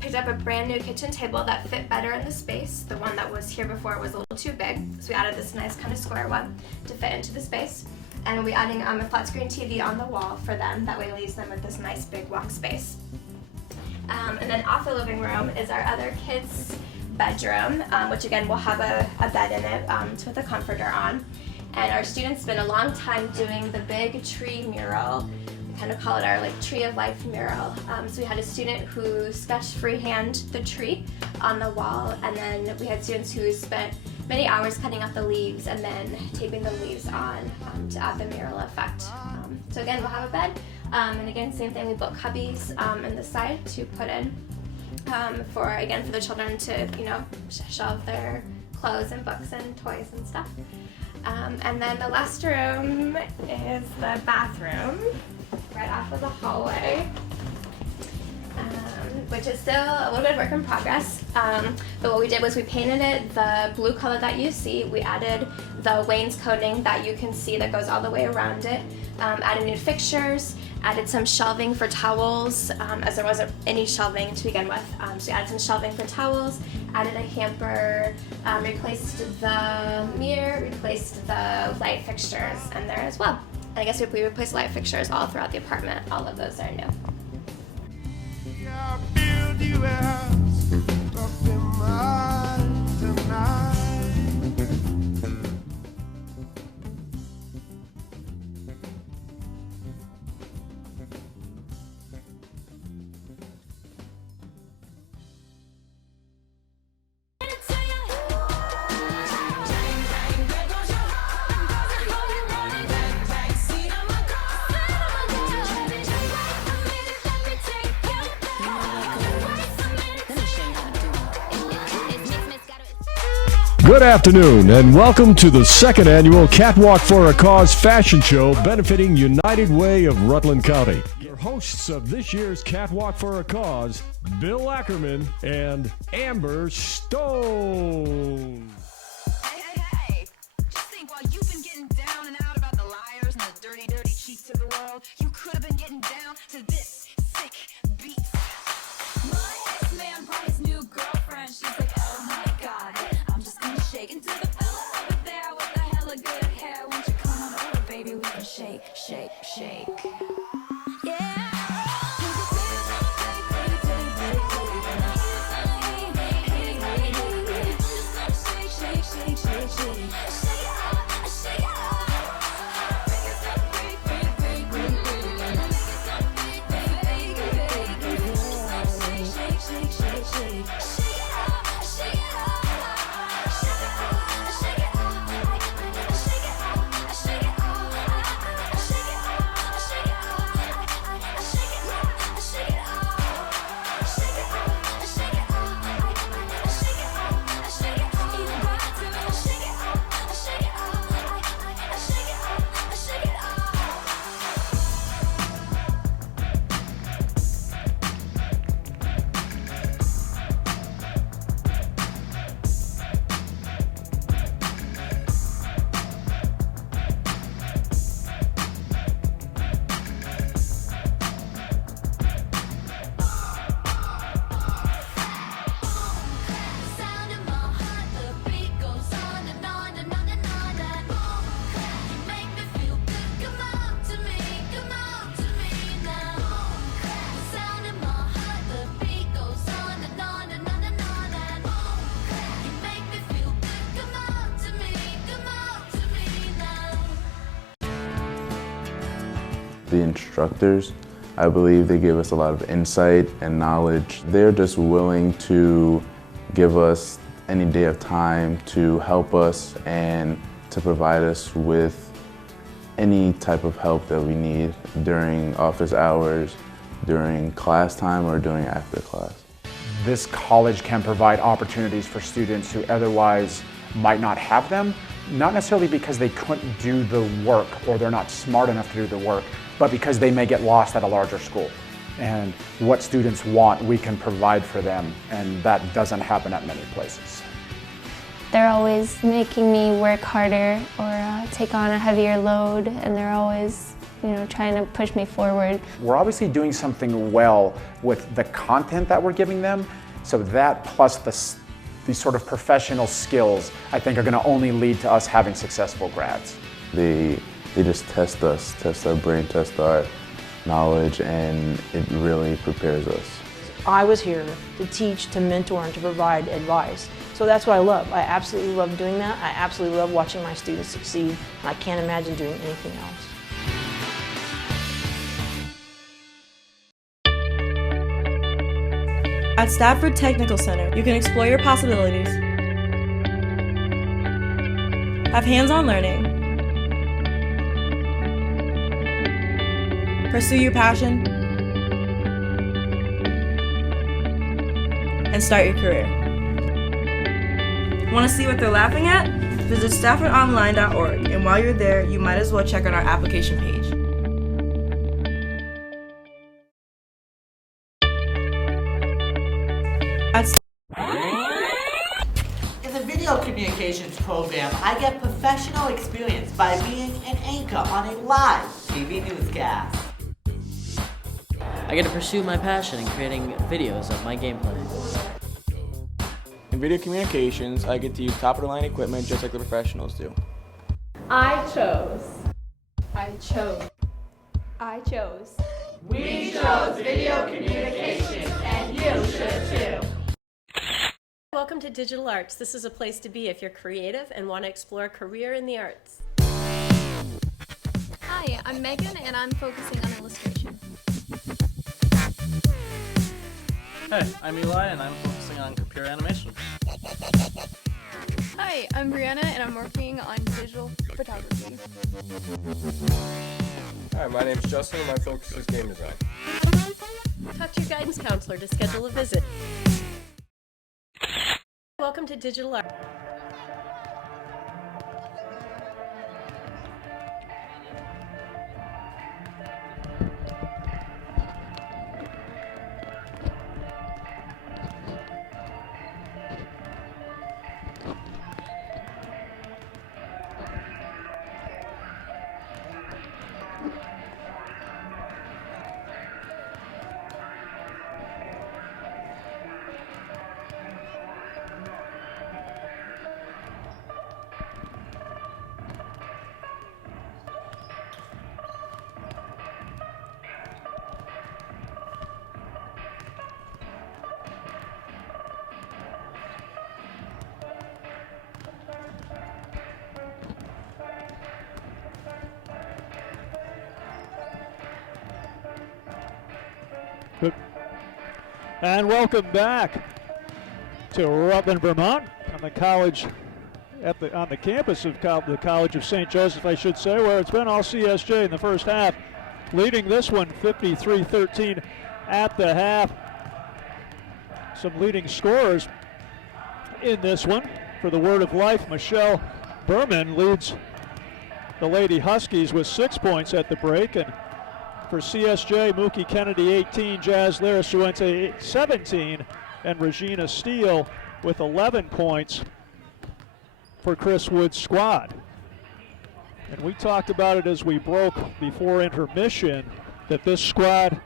Picked up a brand new kitchen table that fit better in the space. The one that was here before was a little too big, so we added this nice kind of square one to fit into the space. And we'll be adding a flat screen TV on the wall for them, that way it leaves them with this nice big walk space. And then off the living room is our other kids' bedroom, which again will have a bed in it with a comforter on. And our students spent a long time doing the big tree mural. We kind of call it our like tree of life mural. So we had a student who sketched freehand the tree on the wall, and then we had students who spent many hours cutting out the leaves and then taping the leaves on to add the mural effect. So again, we'll have a bed, and again, same thing, we built cubbies in the side to put in for the children to, shelve their clothes and books and toys and stuff. And then the last room is the bathroom, right off of the hallway, which is still a little bit of work in progress. But what we did was we painted it the blue color that you see. We added the wainscoting that you can see that goes all the way around it. Added new fixtures, added some shelving for towels, as there wasn't any shelving to begin with. So we added some shelving for towels, added a hamper, replaced the mirror, replaced the light fixtures in there as well. And I guess if we replaced light fixtures all throughout the apartment, all of those are new. Good afternoon, and welcome to the second annual Catwalk for a Cause fashion show benefiting United Way of Rutland County. Your hosts of this year's Catwalk for a Cause, Bill Ackerman and Amber Stone. Hey, just think while you've been getting down and out about the liars and the dirty, dirty cheats of the world, you could have been getting down to this sick beat. My ex-man brought his new girlfriend. She's like, oh my God, I'm just gonna shake into the fella over there with the hella good hair. Won't you come on over, baby? We can shake, shake, shake. Yeah. The instructors, I believe they give us a lot of insight and knowledge. They're just willing to give us any day of time to help us and to provide us with any type of help that we need during office hours, during class time, or during after class. This college can provide opportunities for students who otherwise might not have them, not necessarily because they couldn't do the work or they're not smart enough to do the work, but because they may get lost at a larger school. And what students want, we can provide for them, and that doesn't happen at many places. They're always making me work harder or take on a heavier load, and they're always, trying to push me forward. We're obviously doing something well with the content that we're giving them, so that plus these sort of professional skills, I think, are going to only lead to us having successful grads. They just test us, test our brain, test our knowledge, and it really prepares us. I was here to teach, to mentor, and to provide advice. So that's what I love. I absolutely love doing that. I absolutely love watching my students succeed. And I can't imagine doing anything else. At Stafford Technical Center, you can explore your possibilities, have hands-on learning, pursue your passion, and start your career. Want to see what they're laughing at? Visit StaffordOnline.org, and while you're there, you might as well check out our application page. In the video communications program, I get professional experience by being an anchor on a live TV newscast. I get to pursue my passion in creating videos of my gameplay. In video communications, I get to use top-of-the-line equipment just like the professionals do. I chose. We chose video communications, and you should too. Welcome to Digital Arts. This is a place to be if you're creative and want to explore a career in the arts. Hi, I'm Megan and I'm focusing on illustration. Hey, I'm Eli and I'm focusing on computer animation. Hi, I'm Brianna and I'm working on digital photography. Hi, my name's Justin and my focus is game design. Talk to your guidance counselor to schedule a visit. Welcome to Digital Arts. Good. And welcome back to Rutland, Vermont, on the college, on the campus of the College of St. Joseph, I should say, where it's been all CSJ in the first half, leading this one 53-13 at the half. Some leading scorers in this one. For the Word of Life, Michelle Berman leads the Lady Huskies with 6 points at the break, and for CSJ, Mookie Kennedy 18, Jazz Lerasuente 17, and Regina Steele with 11 points for Chris Wood's squad. And we talked about it as we broke before intermission, that this squad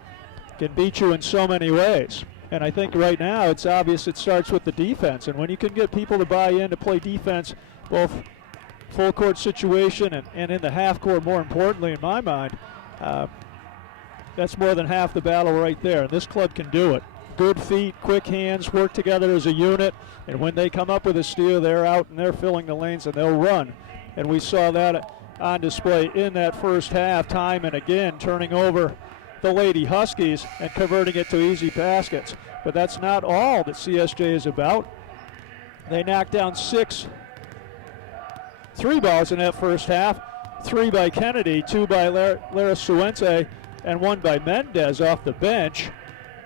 can beat you in so many ways. And I think right now it's obvious it starts with the defense. And when you can get people to buy in to play defense, both full court situation and in the half court, more importantly in my mind, that's more than half the battle right there. And this club can do it. Good feet, quick hands, work together as a unit. And when they come up with a steal, they're out and they're filling the lanes and they'll run. And we saw that on display in that first half, time and again, turning over the Lady Huskies and converting it to easy baskets. But that's not all that CSJ is about. They knocked down 6 3 balls in that first half, 3 by Kennedy, 2 by Lerasuente, and 1 by Mendez off the bench.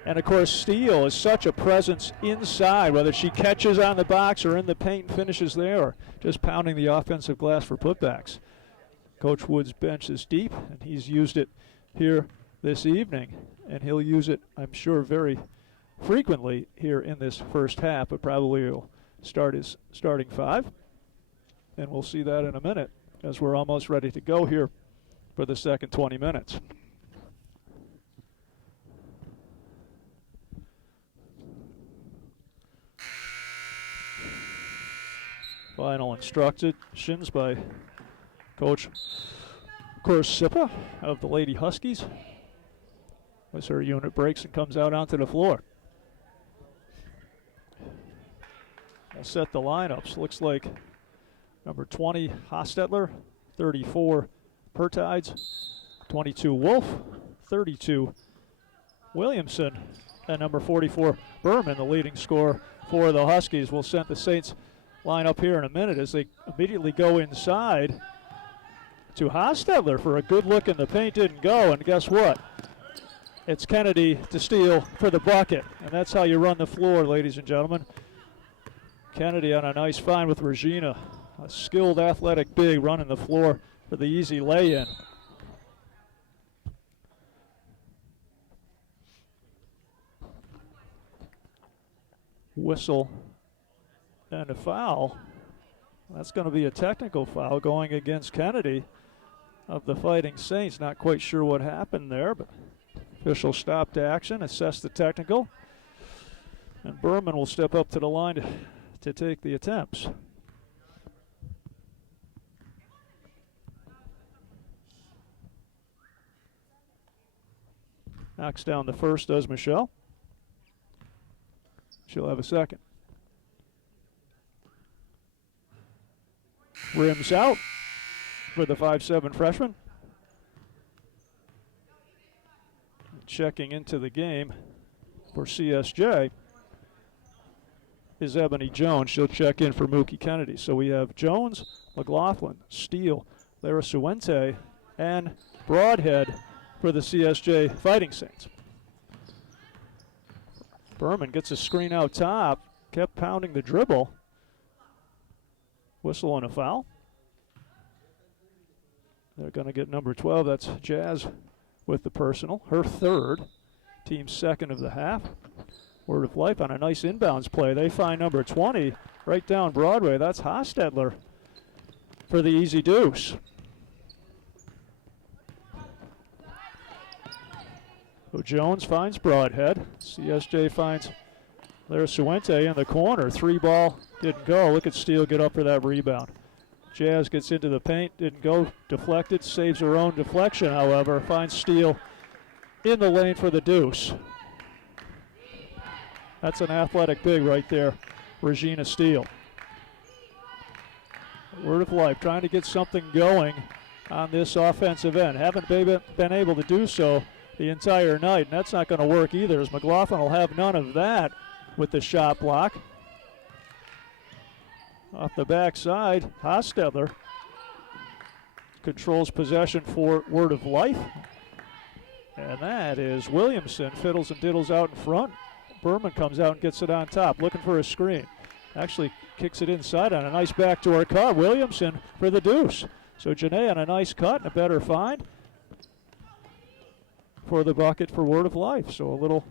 And of course, Steele is such a presence inside, whether she catches on the box or in the paint and finishes there, or just pounding the offensive glass for putbacks. Coach Wood's bench is deep, and he's used it here this evening, and he'll use it, I'm sure, very frequently here in this first half, but probably will start his starting 5. And we'll see that in a minute as we're almost ready to go here for the second 20 minutes. Final instructions by Coach Corsipa of the Lady Huskies as her unit breaks and comes out onto the floor. I'll set the lineups. Looks like number 20, Hostetler, 34, Pertides, 22, Wolf, 32, Williamson, and number 44, Berman, the leading scorer for the Huskies. We'll send the Saints line up here in a minute as they immediately go inside to Hostetler for a good look in the paint. Didn't go, and guess what? It's Kennedy to steal for the bucket, and that's how you run the floor, ladies and gentlemen. Kennedy on a nice find with Regina, a skilled athletic big running the floor for the easy lay-in. Whistle and a foul. That's going to be a technical foul going against Kennedy of the Fighting Saints. Not quite sure what happened there, but official stopped action, assessed the technical, and Berman will step up to the line to take the attempts. Knocks down the first, does Michelle. She'll have a second. Rims out for the 5'7" freshman. Checking into the game for CSJ is Ebony Jones. She'll check in for Mookie Kennedy. So we have Jones, McLaughlin, Steele, Lerasuente, and Broadhead for the CSJ Fighting Saints. Berman gets a screen out top, kept pounding the dribble. Whistle and a foul. They're going to get number 12. That's Jazz with the personal. Her third. Team's second of the half. Word of Life on a nice inbounds play. They find number 20 right down Broadway. That's Hostetler for the easy deuce. So Jones finds Broadhead. CSJ finds Lerasuente in the corner. 3 ball didn't go. Look at Steele get up for that rebound. Jazz gets into the paint, didn't go, deflected, saves her own deflection, however, finds Steele in the lane for the deuce. That's an athletic big right there, Regina Steele. Word of Life, trying to get something going on this offensive end. Haven't been able to do so the entire night, and that's not going to work either, as McLaughlin will have none of that with the shot block. Off the backside, Hostetler controls possession for Word of Life. And that is Williamson. Fiddles and diddles out in front. Berman comes out and gets it on top, looking for a screen. Actually kicks it inside on a nice backdoor cut. Williamson for the deuce. So Janae on a nice cut and a better find for the bucket for Word of Life. So a little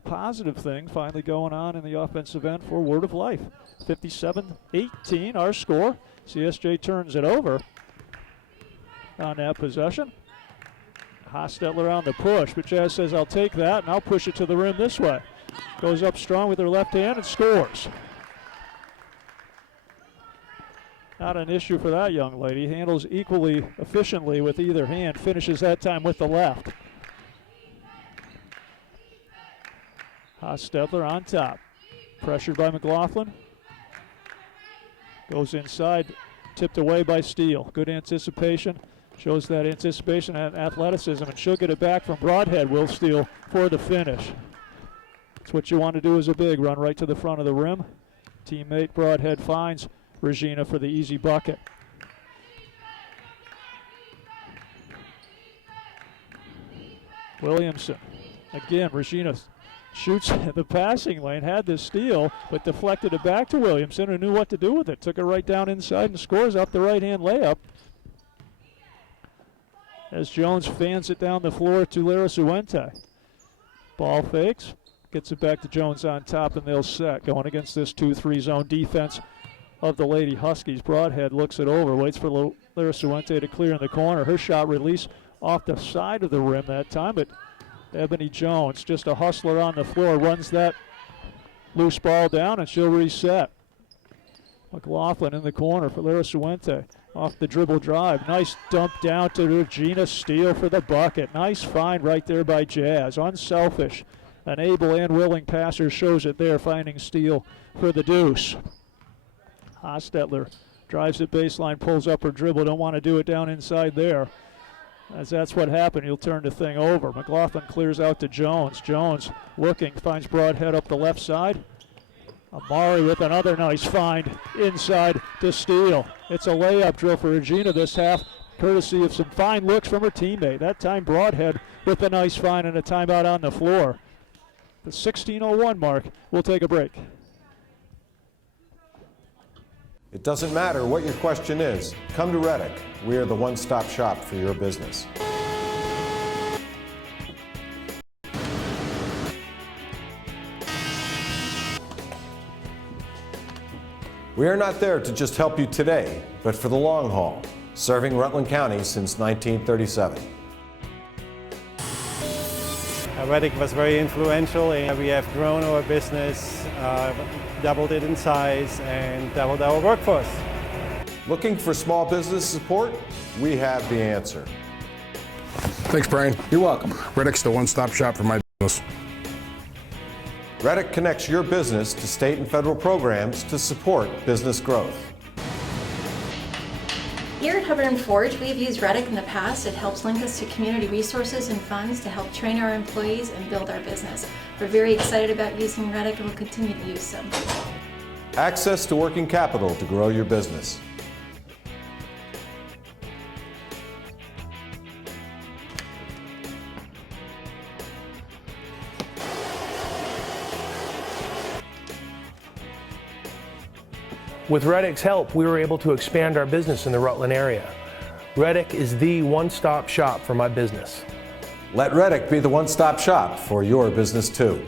positive thing finally going on in the offensive end for Word of Life. 57-18 our score. CSJ turns it over on that possession. Hostetler on the push, but Jazz says, I'll take that and I'll push it to the rim this way. Goes up strong with her left hand and scores. Not an issue for that young lady. Handles equally efficiently with either hand. Finishes that time with the left. Hostetler on top. Pressured by McLaughlin. Goes inside. Tipped away by Steele. Good anticipation. Shows that anticipation and athleticism, and she'll get it back from Broadhead. Will Steele for the finish. That's what you want to do as a big. Run right to the front of the rim. Teammate Broadhead finds Regina for the easy bucket. Williamson. Again, Regina shoots the passing lane, had the steal, but deflected it back to Williamson, who knew what to do with it. Took it right down inside and scores up the right-hand layup. As Jones fans it down the floor to Lara Suente. Ball fakes, gets it back to Jones on top, and they'll set. Going against this 2-3 zone defense of the Lady Huskies. Broadhead looks it over, waits for Lara Suente to clear in the corner. Her shot release off the side of the rim that time, but Ebony Jones, just a hustler on the floor, runs that loose ball down, and she'll reset. McLaughlin in the corner for Lara Suente. Off the dribble drive. Nice dump down to Regina Steele for the bucket. Nice find right there by Jazz. Unselfish. An able and willing passer shows it there, finding Steele for the deuce. Hostetler drives it baseline, pulls up her dribble. Don't want to do it down inside there. As that's what happened, he'll turn the thing over. McLaughlin clears out to Jones. Jones looking, finds Broadhead up the left side. Amari with another nice find inside to Steele. It's a layup drill for Regina this half, courtesy of some fine looks from her teammate. That time Broadhead with a nice find and a timeout on the floor. The 16:01 mark. We'll take a break. It doesn't matter what your question is. Come to Reddick. We are the one-stop shop for your business. We are not there to just help you today, but for the long haul, serving Rutland County since 1937. Reddick was very influential, and we have grown our business, doubled it in size, and doubled our workforce. Looking for small business support? We have the answer. Thanks, Brian. You're welcome. Reddick's the one-stop shop for my business. Reddick connects your business to state and federal programs to support business growth. Here at Hubbard & Forge, we've used Reddick in the past. It helps link us to community resources and funds to help train our employees and build our business. We're very excited about using Reddick and will continue to use them. Access to working capital to grow your business. With Reddick's help, we were able to expand our business in the Rutland area. Reddick is the one-stop shop for my business. Let Reddick be the one-stop shop for your business too.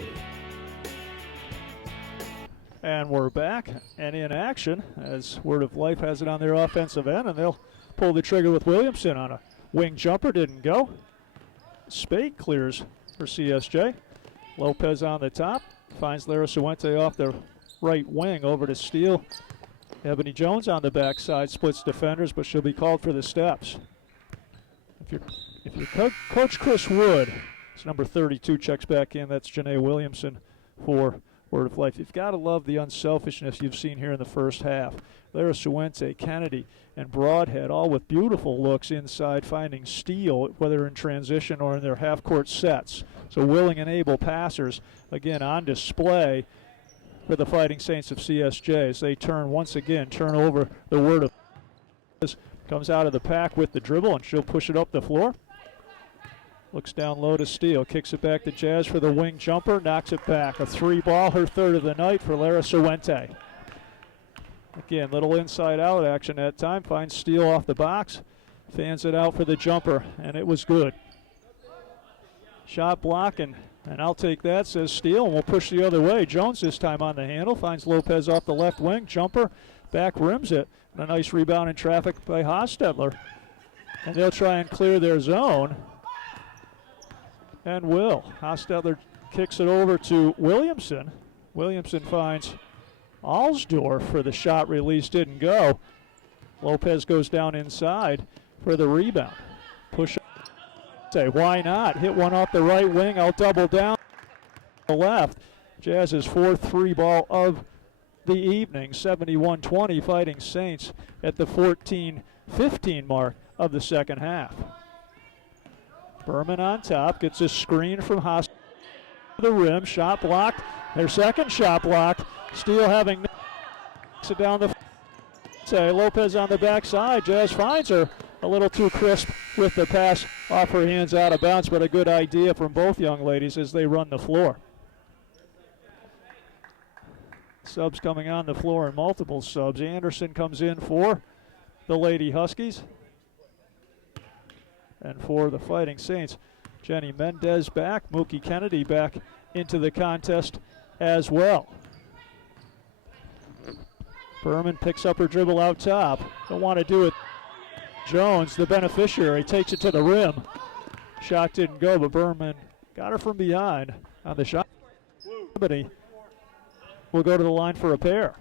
And we're back and in action as Word of Life has it on their offensive end, and they'll pull the trigger with Williamson on a wing jumper. Didn't go. Spade clears for CSJ. Lopez on the top. Finds Lara Suente off the right wing over to Steele. Ebony Jones on the backside, splits defenders, but she'll be called for the steps. If you're Coach Chris Wood, it's number 32, checks back in. That's Janae Williamson for Word of Life. You've got to love the unselfishness you've seen here in the first half. Lara Suente, Kennedy, and Broadhead, all with beautiful looks inside, finding steal, whether in transition or in their half-court sets. So willing and able passers, again, on display for the Fighting Saints of CSJ as they once again turn over the Word of Life. Comes out of the pack with the dribble, and she'll push it up the floor. Looks down low to steal, kicks it back to Jazz for the wing jumper, knocks it back. A 3-ball, her third of the night for Lara Suente. Again, little inside-out action that time. Finds Steele off the box, fans it out for the jumper, and it was good. Shot block, and I'll take that, says Steele, and we'll push the other way. Jones this time on the handle, finds Lopez off the left wing, jumper, back rims it, and a nice rebound in traffic by Hostetler. And they'll try and clear their zone, and will. Hostetler kicks it over to Williamson. Williamson finds Alsdorf for the shot release, didn't go. Lopez goes down inside for the rebound. Push up. Say, why not? Hit one off the right wing. I'll double down the left. Jazz's fourth 3-ball of the evening. 71-20 Fighting Saints at the 14-15 mark of the second half. Berman on top, gets a screen from Haas to the rim. Shot blocked. Their second shot blocked. Steele having it down the say. Lopez on the backside. Jazz finds her a little too crisp with the pass off her hands out of bounds, but a good idea from both young ladies as they run the floor. Subs coming on the floor and multiple subs. Anderson comes in for the Lady Huskies. And for the Fighting Saints, Jenny Mendez back, Mookie Kennedy back into the contest as well. Berman picks up her dribble out top. Don't want to do it. Jones, the beneficiary, takes it to the rim. Shot didn't go, but Berman got her from behind on the shot. Somebody will go to the line for a pair.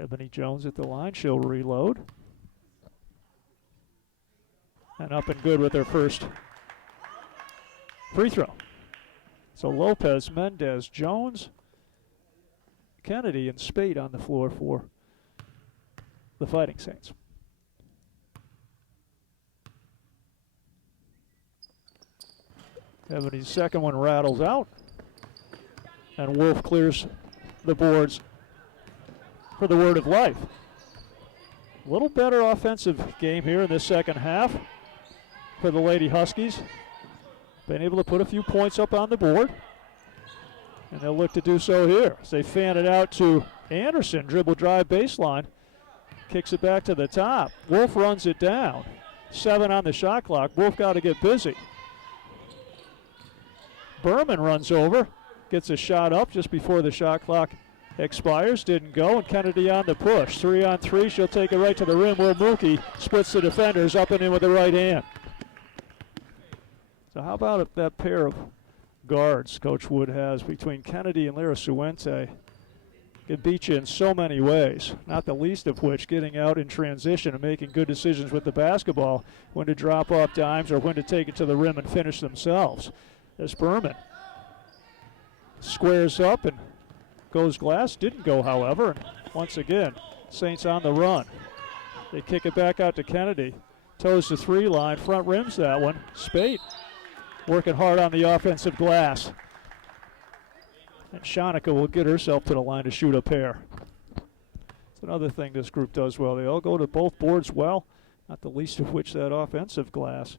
Ebony Jones at the line. She'll reload. And up and good with her first free throw. So Lopez, Mendez, Jones, Kennedy, and Spate on the floor for the Fighting Saints. Ebony's second one rattles out. And Wolf clears the boards for the Word of Life. A little better offensive game here in this second half for the Lady Huskies. Been able to put a few points up on the board. And they'll look to do so here as they fan it out to Anderson. Dribble drive baseline. Kicks it back to the top. Wolf runs it down. 7 on the shot clock. Wolf got to get busy. Berman runs over. Gets a shot up just before the shot clock expires. Didn't go, and Kennedy on the push. 3 on 3. She'll take it right to the rim where Mookie splits the defenders up and in with the right hand. So how about that pair of guards Coach Wood has between Kennedy and Lara Suente? Can beat you in so many ways, not the least of which getting out in transition and making good decisions with the basketball, when to drop off dimes or when to take it to the rim and finish themselves. As Berman squares up and goes glass. Didn't go, however. And once again, Saints on the run. They kick it back out to Kennedy. Toes the 3 line, front rims that one. Spate working hard on the offensive glass. And Shanika will get herself to the line to shoot a pair. It's another thing this group does well. They all go to both boards well, not the least of which that offensive glass.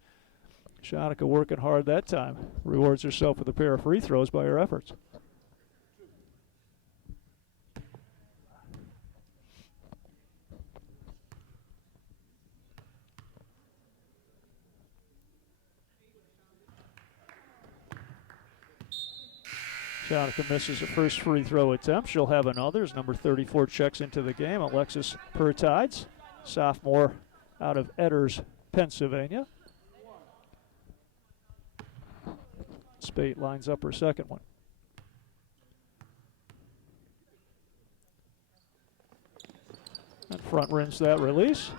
Shanika working hard that time. Rewards herself with a pair of free throws by her efforts. Shanika misses her first free throw attempt. She'll have another as number 34 checks into the game. Alexis Pertides, sophomore out of Edders, Pennsylvania. Spate lines up her second one. And front rims that release.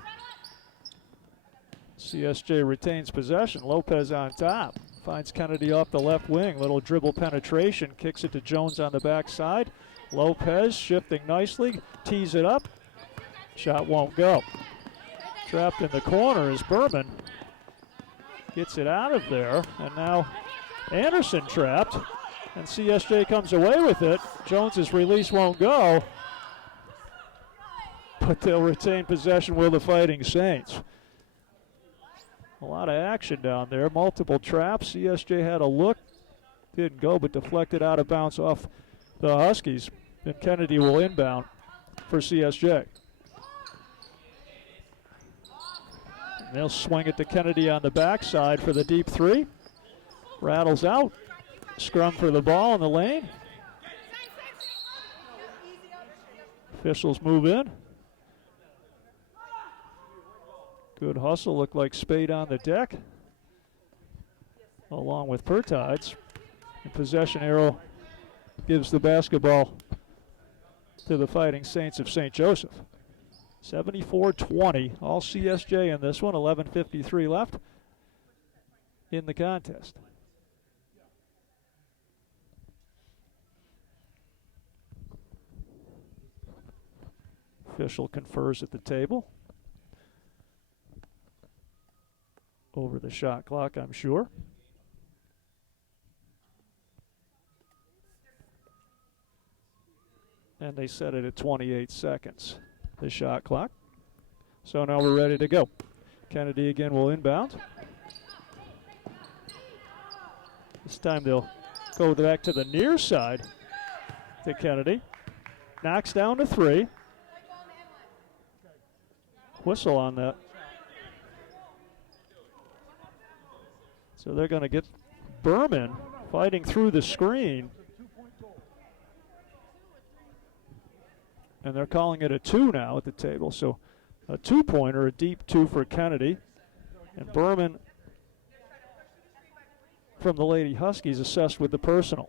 CSJ retains possession. Lopez on top. Finds Kennedy off the left wing. Little dribble penetration. Kicks it to Jones on the backside. Lopez shifting nicely. Tees it up. Shot won't go. Trapped in the corner is Berman. Gets it out of there. And now Anderson trapped. And CSJ comes away with it. Jones's release won't go. But they'll retain possession with the Fighting Saints. A lot of action down there, multiple traps. CSJ had a look, didn't go, but deflected out of bounds off the Huskies. And Kennedy will inbound for CSJ. And they'll swing it to Kennedy on the backside for the deep three. Rattles out. Scrum for the ball in the lane. Officials move in. Good hustle, looked like Spade on the deck, along with Pertides. And possession arrow gives the basketball to the Fighting Saints of St. Joseph. 74-20, all CSJ in this one, 11:53 left in the contest. Official confers at the table. Over the shot clock, I'm sure. And they set it at 28 seconds, the shot clock. So now we're ready to go. Kennedy again will inbound. This time they'll go back to the near side to Kennedy. Knocks down to three. Whistle on that. So they're going to get Berman fighting through the screen. And they're calling it a two now at the table. So a two-pointer, a deep two for Kennedy. And Berman from the Lady Huskies assessed with the personal.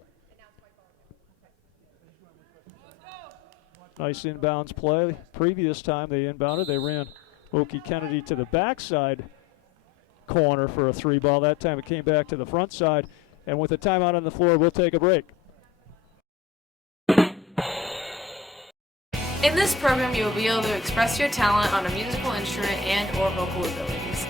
Nice inbounds play. Previous time they inbounded, they ran Mookie Kennedy to the backside corner for a three ball. That time it came back to the front side. And with a timeout on the floor, we'll take a break. In this program, you will be able to express your talent on a musical instrument and or vocal abilities.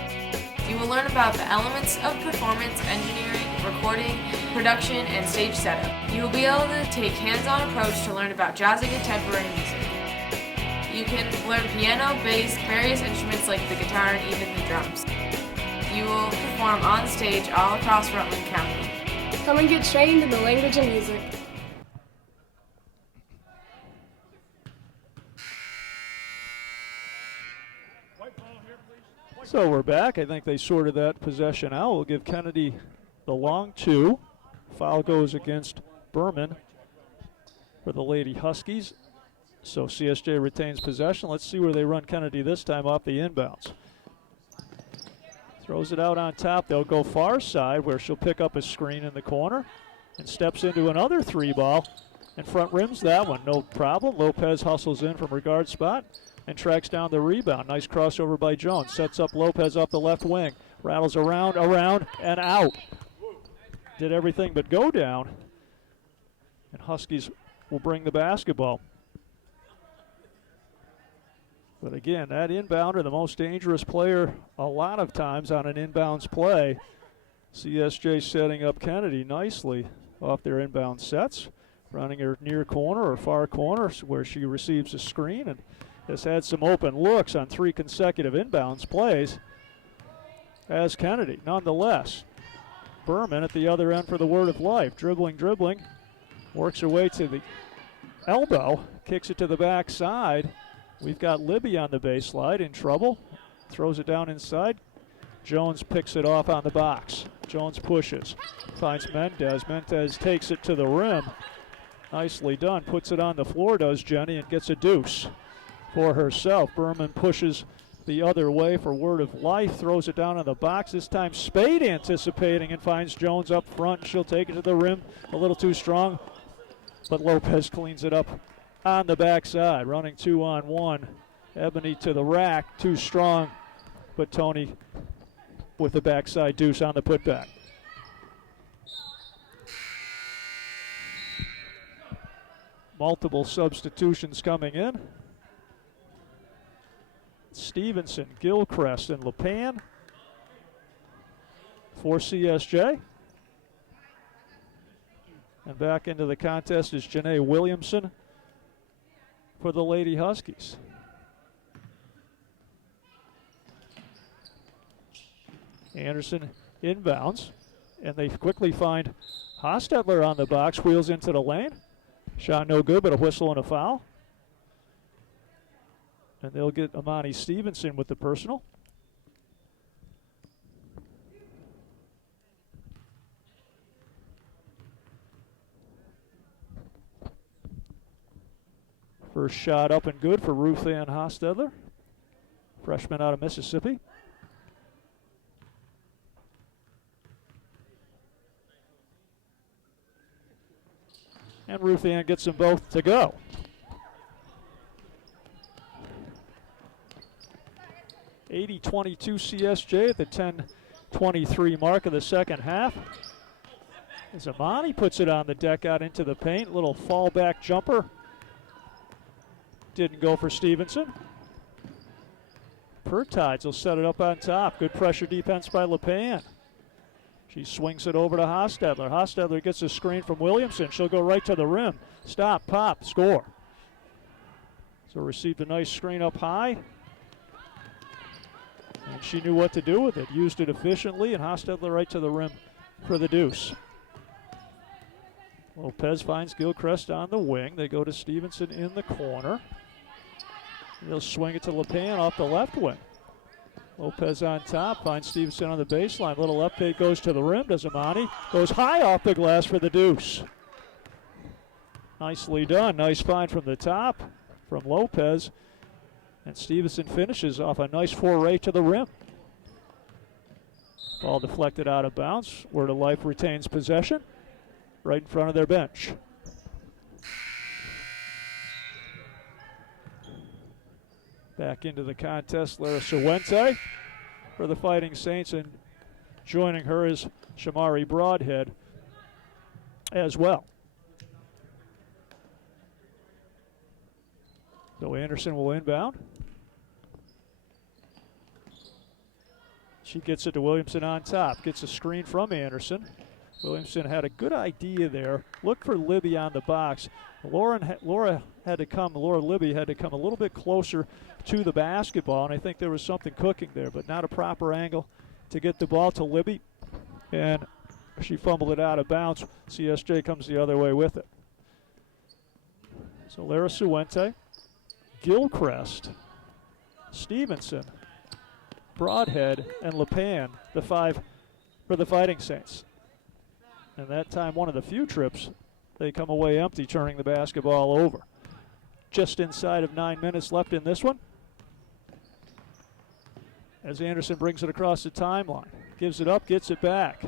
You will learn about the elements of performance, engineering, recording, production, and stage setup. You will be able to take hands-on approach to learn about jazz and contemporary music. You can learn piano, bass, various instruments like the guitar, and even the drums. You will perform on stage all across Rutland County. Come and get trained in the language of music. So we're back. I think they sorted that possession out. We'll give Kennedy the long two. Foul goes against Berman for the Lady Huskies. So CSJ retains possession. Let's see where they run Kennedy this time off the inbounds. Throws it out on top. They'll go far side where she'll pick up a screen in the corner and steps into another three ball and front rims that one. No problem. Lopez hustles in from her guard spot and tracks down the rebound. Nice crossover by Jones. Sets up Lopez off the left wing. Rattles around, and out. Did everything but go down. And Huskies will bring the basketball. But again, that inbounder, the most dangerous player a lot of times on an inbounds play. CSJ setting up Kennedy nicely off their inbound sets. Running her near corner or far corner where she receives a screen and has had some open looks on 3 consecutive inbounds plays as Kennedy. Nonetheless, Berman at the other end for the Word of Life. Dribbling, works her way to the elbow, kicks it to the backside. We've got Libby on the baseline in trouble. Throws it down inside. Jones picks it off on the box. Jones pushes, finds Mendez. Mendez takes it to the rim. Nicely done. Puts it on the floor, does Jenny, and gets a deuce for herself. Berman pushes the other way for Word of Life. Throws it down in the box. This time Spade anticipating and finds Jones up front. She'll take it to the rim. A little too strong, but Lopez cleans it up on the backside. Running 2-on-1 Ebony to the rack, too strong, but Tony with the backside deuce on the putback. Multiple substitutions coming in. Stevenson, Gilchrist, and LePan for CSJ. And back into the contest is Janae Williamson for the Lady Huskies. Anderson inbounds, and they quickly find Hostetler on the box, wheels into the lane. Shot no good, but a whistle and a foul. And they'll get Amani Stevenson with the personal. First shot up and good for Ruth Ann Hostetler, freshman out of Mississippi. And Ruth Ann gets them both to go. (80-22) CSJ at the 10:23 mark of the second half. As Amani puts it on the deck out into the paint, little fallback jumper. Didn't go for Stevenson. Pertides will set it up on top. Good pressure defense by LePan. She swings it over to Hostetler. Hostetler gets a screen from Williamson. She'll go right to the rim. Stop, pop, score. So received a nice screen up high. And she knew what to do with it. Used it efficiently, and Hostetler right to the rim for the deuce. Lopez finds Gilchrist on the wing. They go to Stevenson in the corner. They'll swing it to LePan off the left wing. Lopez on top, finds Stevenson on the baseline. Little left fake goes to the rim, does Amani. Goes high off the glass for the deuce. Nicely done. Nice find from the top from Lopez. And Stevenson finishes off a nice foray to the rim. Ball deflected out of bounds. Word of Life retains possession right in front of their bench. Back into the contest, Lara Suwente for the Fighting Saints, and joining her is Shamari Broadhead as well. So Anderson will inbound. She gets it to Williamson on top. Gets a screen from Anderson. Williamson had a good idea there. Looked for Libby on the box. Laura Libby had to come a little bit closer to the basketball, and I think there was something cooking there, but not a proper angle to get the ball to Libby. And she fumbled it out of bounds. CSJ comes the other way with it. So Lara Suwente, Gilchrist, Stevenson, Broadhead, and LePan, the five for the Fighting Saints. And that time, one of the few trips, they come away empty, turning the basketball over. Just inside of 9 minutes left in this one. As Anderson brings it across the timeline. Gives it up, gets it back.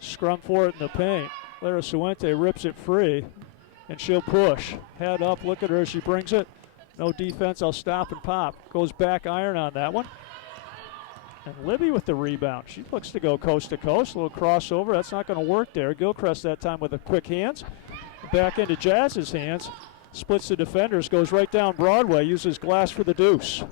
Scrum for it in the paint. Lara Suwente rips it free, and she'll push. Head up, look at her as she brings it. No defense, I'll stop and pop. Goes back iron on that one. And Libby with the rebound. She looks to go coast to coast. A little crossover. That's not going to work there. Gilchrist that time with the quick hands. Back into Jazz's hands. Splits the defenders. Goes right down Broadway. Uses glass for the deuce.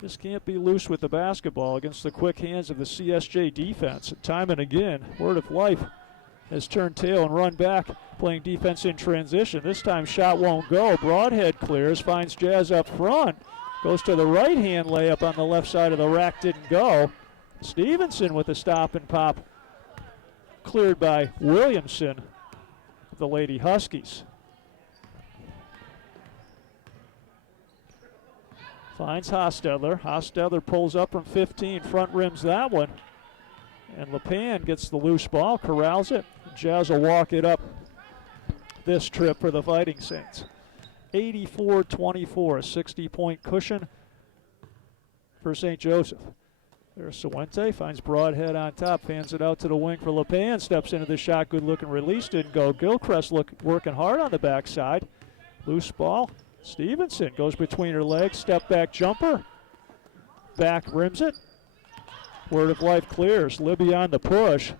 Just can't be loose with the basketball against the quick hands of the CSJ defense. Time and again, Word of Life has turned tail and run back, playing defense in transition. This time shot won't go. Broadhead clears, finds Jazz up front. Goes to the right-hand layup on the left side of the rack, didn't go. Stevenson with the stop and pop. Cleared by Williamson, the Lady Huskies. Finds Hostetler. Hostetler pulls up from 15, front rims that one. And LePan gets the loose ball, corrals it. Jazz will walk it up this trip for the Fighting Saints. 84-24, a 60-point cushion for St. Joseph. There's Suente, finds Broadhead on top, fans it out to the wing for LePan, steps into the shot, good looking release, didn't go. Gilchrist working hard on the backside. Loose ball. Stevenson goes between her legs, step back jumper. Back rims it. Word of Life clears. Libby on the push.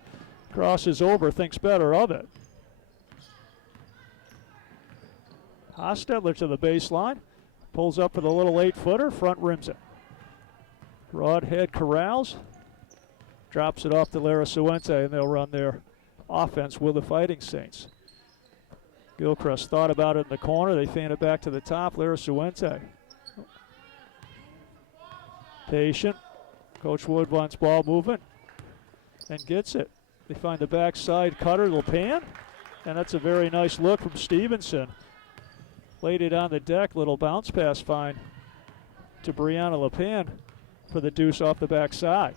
Crosses over, thinks better of it. Hostetler to the baseline. Pulls up for the little 8-footer, front rims it. Broadhead corrals. Drops it off to Lara Suente, and they'll run their offense with the Fighting Saints. Gilchrist thought about it in the corner. They fan it back to the top. Lara Suente. Patient. Coach Wood wants ball movement and gets it. They find the backside cutter, LePan, and that's a very nice look from Stevenson. Laid it on the deck, little bounce pass fine to Brianna LePan for the deuce off the backside.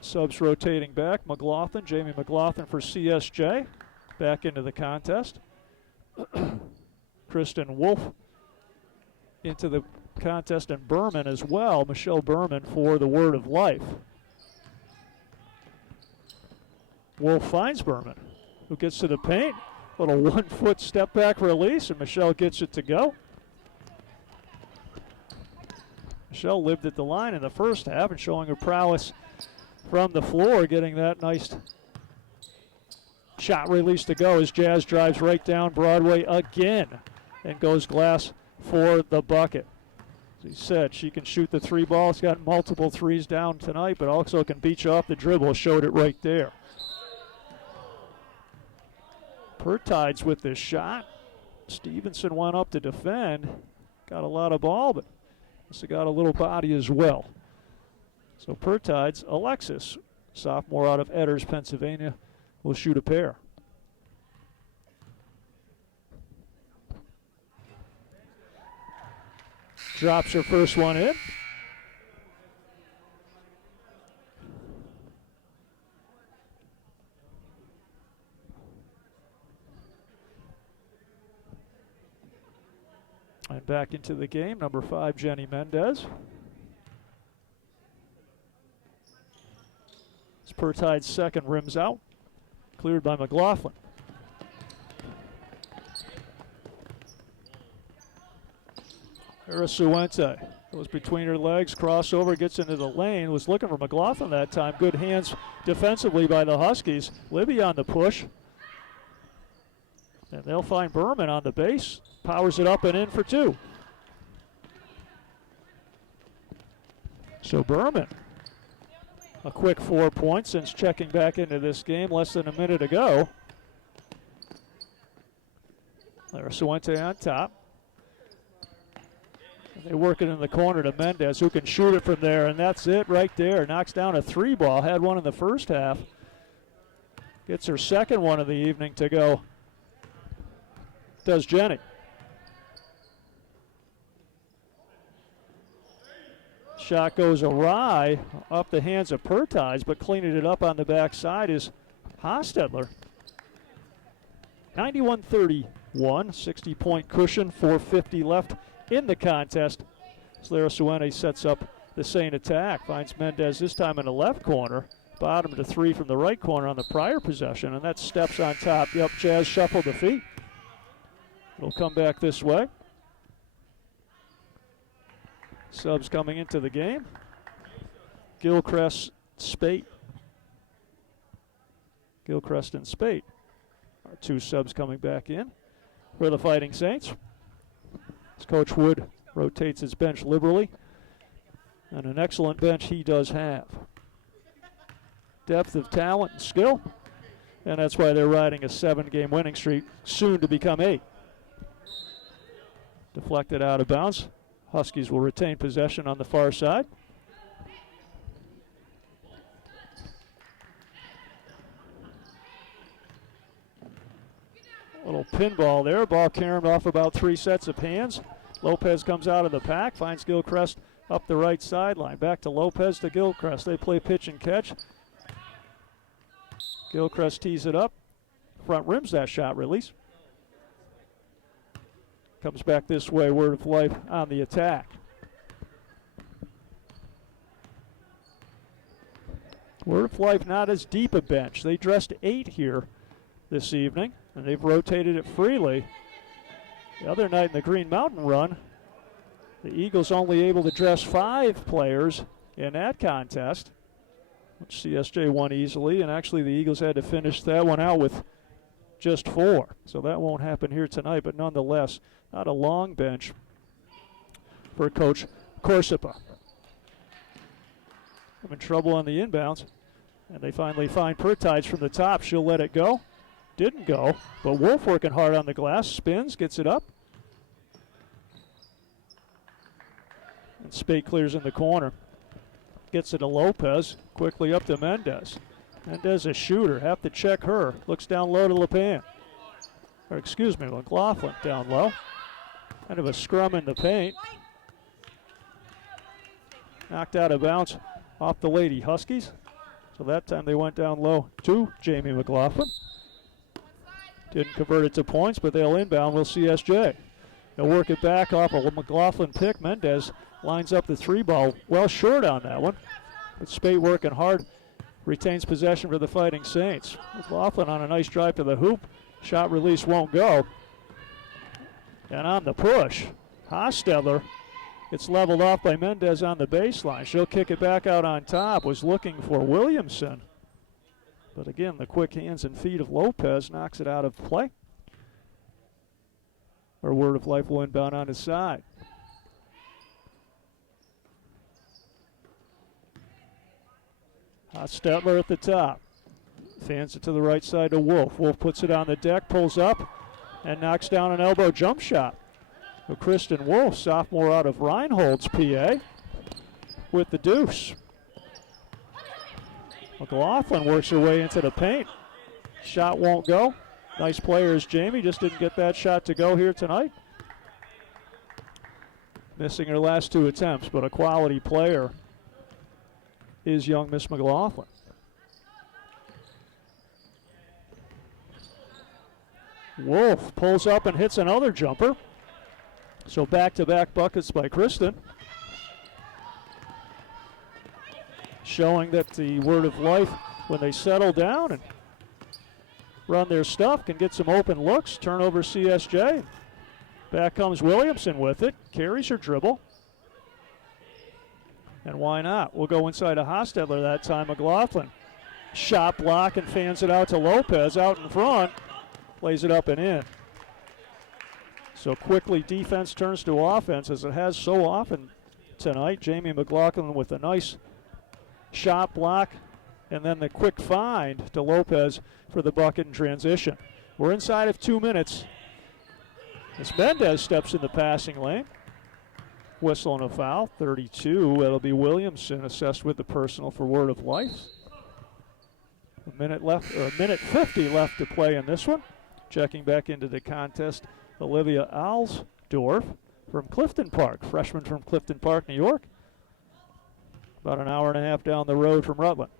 Subs rotating back. McLaughlin, Jamie McLaughlin for CSJ, back into the contest. Kristen Wolf into the contest, and Berman as well. Michelle Berman for the Word of Life. Wolf finds Berman, who gets to the paint. Little 1-foot step back release, and Michelle gets it to go. Michelle lived at the line in the first half and showing her prowess from the floor, getting that nice shot release to go as Jazz drives right down Broadway again and goes glass for the bucket. As he said, she can shoot the 3 ball. She's got multiple threes down tonight, but also can beat you off the dribble. Showed it right there. Pertides with this shot. Stevenson went up to defend. Got a lot of ball, but also got a little body as well. So Pertides, Alexis, sophomore out of Edders, Pennsylvania, will shoot a pair. Drops her first one in. And back into the game, number 5, Jenny Mendez. It's Pertide's second, rims out. Cleared by McLaughlin. Suente goes between her legs, crossover, gets into the lane, was looking for McLaughlin that time. Good hands defensively by the Huskies. Libby on the push. And they'll find Berman on the base. Powers it up and in for 2. So Berman, a quick 4 points since checking back into this game less than a minute ago. There's Suente on top. And they work it in the corner to Mendez, who can shoot it from there, and that's it right there. Knocks down a 3 ball. Had one in the first half. Gets her second one of the evening to go. Does Jenny. Shot goes awry up the hands of Pertides, but cleaning it up on the backside is Hostetler. 91-31, 60-point cushion, 4:50 left in the contest. Lara Suente sets up the Saint attack, finds Mendez this time in the left corner. Bottom to 3 from the right corner on the prior possession, and that steps on top. Yep, Jazz shuffled the feet. It'll come back this way. Subs coming into the game. Gilchrist, Spate. Gilchrist and Spate. Our 2 subs coming back in for the Fighting Saints. As Coach Wood rotates his bench liberally. And an excellent bench he does have. Depth of talent and skill. And that's why they're riding a 7-game winning streak, soon to become 8. Deflected out of bounds. Huskies will retain possession on the far side. A little pinball there. Ball carried off about 3 sets of hands. Lopez comes out of the pack, finds Gilchrist up the right sideline. Back to Lopez to Gilchrist. They play pitch and catch. Gilchrist tees it up. Front rims that shot release. Comes back this way, Word of Life on the attack. Word of Life not as deep a bench. They dressed 8 here this evening, and they've rotated it freely. The other night in the Green Mountain run, the Eagles only able to dress 5 players in that contest, which CSJ won easily, and actually the Eagles had to finish that one out with just 4. So that won't happen here tonight, but nonetheless, not a long bench for Coach Corsipa. Having trouble on the inbounds, and they finally find Pertides from the top. She'll let it go. Didn't go, but Wolf working hard on the glass. Spins, gets it up. And Spate clears in the corner. Gets it to Lopez, quickly up to Mendez. Mendez a shooter, have to check her. Looks down low to LePan. Or excuse me, McLaughlin down low. Kind of a scrum in the paint. Knocked out of bounds off the Lady Huskies. So that time they went down low to Jamie McLaughlin. Didn't convert it to points, but they'll inbound with CSJ. They'll work it back off a McLaughlin pick. Mendez lines up the 3 ball well short on that one. But Spate working hard, retains possession for the Fighting Saints. McLaughlin on a nice drive to the hoop. Shot release won't go. And on the push, Hostetler gets leveled off by Mendez on the baseline. She'll kick it back out on top. Was looking for Williamson. But again, the quick hands and feet of Lopez knocks it out of play. Or Word of Life will inbound on his side. Hostetler at the top. Fans it to the right side to Wolf. Wolf puts it on the deck, pulls up, and knocks down an elbow jump shot. So Kristen Wolf, sophomore out of Reinhold's, PA, with the deuce. McLaughlin works her way into the paint. Shot won't go. Nice player is Jamie, just didn't get that shot to go here tonight. Missing her last 2 attempts, but a quality player is young Miss McLaughlin. Wolf pulls up and hits another jumper. So back-to-back buckets by Kristen. Showing that the Word of Life, when they settle down and run their stuff, can get some open looks. Turnover CSJ. Back comes Williamson with it. Carries her dribble. And why not? We'll go inside of Hostetler that time. McLaughlin. Shot block and fans it out to Lopez out in front. Plays it up and in. So quickly defense turns to offense, as it has so often tonight. Jamie McLaughlin with a nice shot block, and then the quick find to Lopez for the bucket in transition. We're inside of 2 minutes. As Mendez steps in the passing lane. Whistle and a foul, 32. That'll be Williamson assessed with the personal for Word of Life. A minute 50 left to play in this one. Checking back into the contest, Olivia Alsdorf from Clifton Park, freshman from Clifton Park, New York. About an hour and a half down the road from Rutland.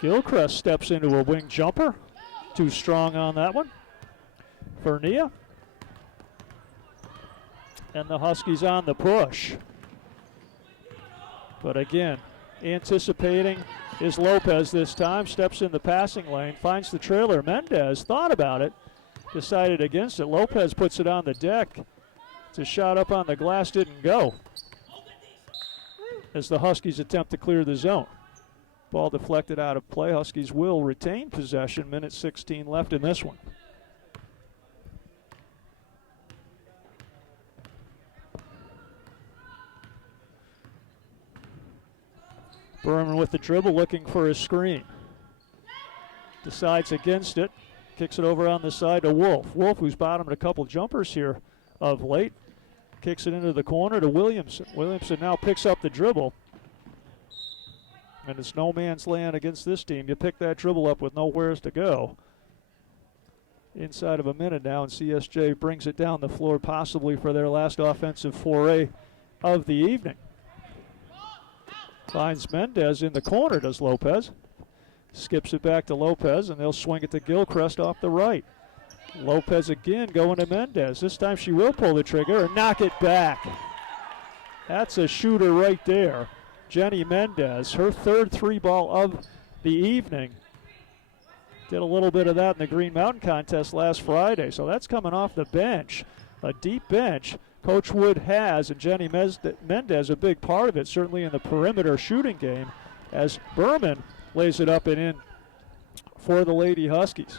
Gilchrist steps into a wing jumper. Too strong on that one. Fernia. And the Huskies on the push. But again, anticipating is Lopez this time. Steps in the passing lane, finds the trailer. Mendez thought about it, decided against it. Lopez puts it on the deck. It's a shot up on the glass, didn't go. As the Huskies attempt to clear the zone. Ball deflected out of play. Huskies will retain possession. Minute 16 left in this one. Berman with the dribble, looking for a screen. Decides against it. Kicks it over on the side to Wolf. Wolf, who's bottomed a couple jumpers here of late, kicks it into the corner to Williamson. Williamson now picks up the dribble. And it's no man's land against this team. You pick that dribble up with nowheres to go. Inside of a minute now, and CSJ brings it down the floor, possibly for their last offensive foray of the evening. Finds Mendez in the corner, does Lopez. Skips it back to Lopez, and they'll swing it to Gilchrist off the right. Lopez again going to Mendez. This time she will pull the trigger and knock it back. That's a shooter right there. Jenny Mendez, her third 3-ball of the evening. Did a little bit of that in the Green Mountain contest last Friday, so that's coming off the bench. A deep bench Coach Wood has, and Jenny Mendez a big part of it, certainly in the perimeter shooting game, as Berman lays it up and in for the Lady Huskies.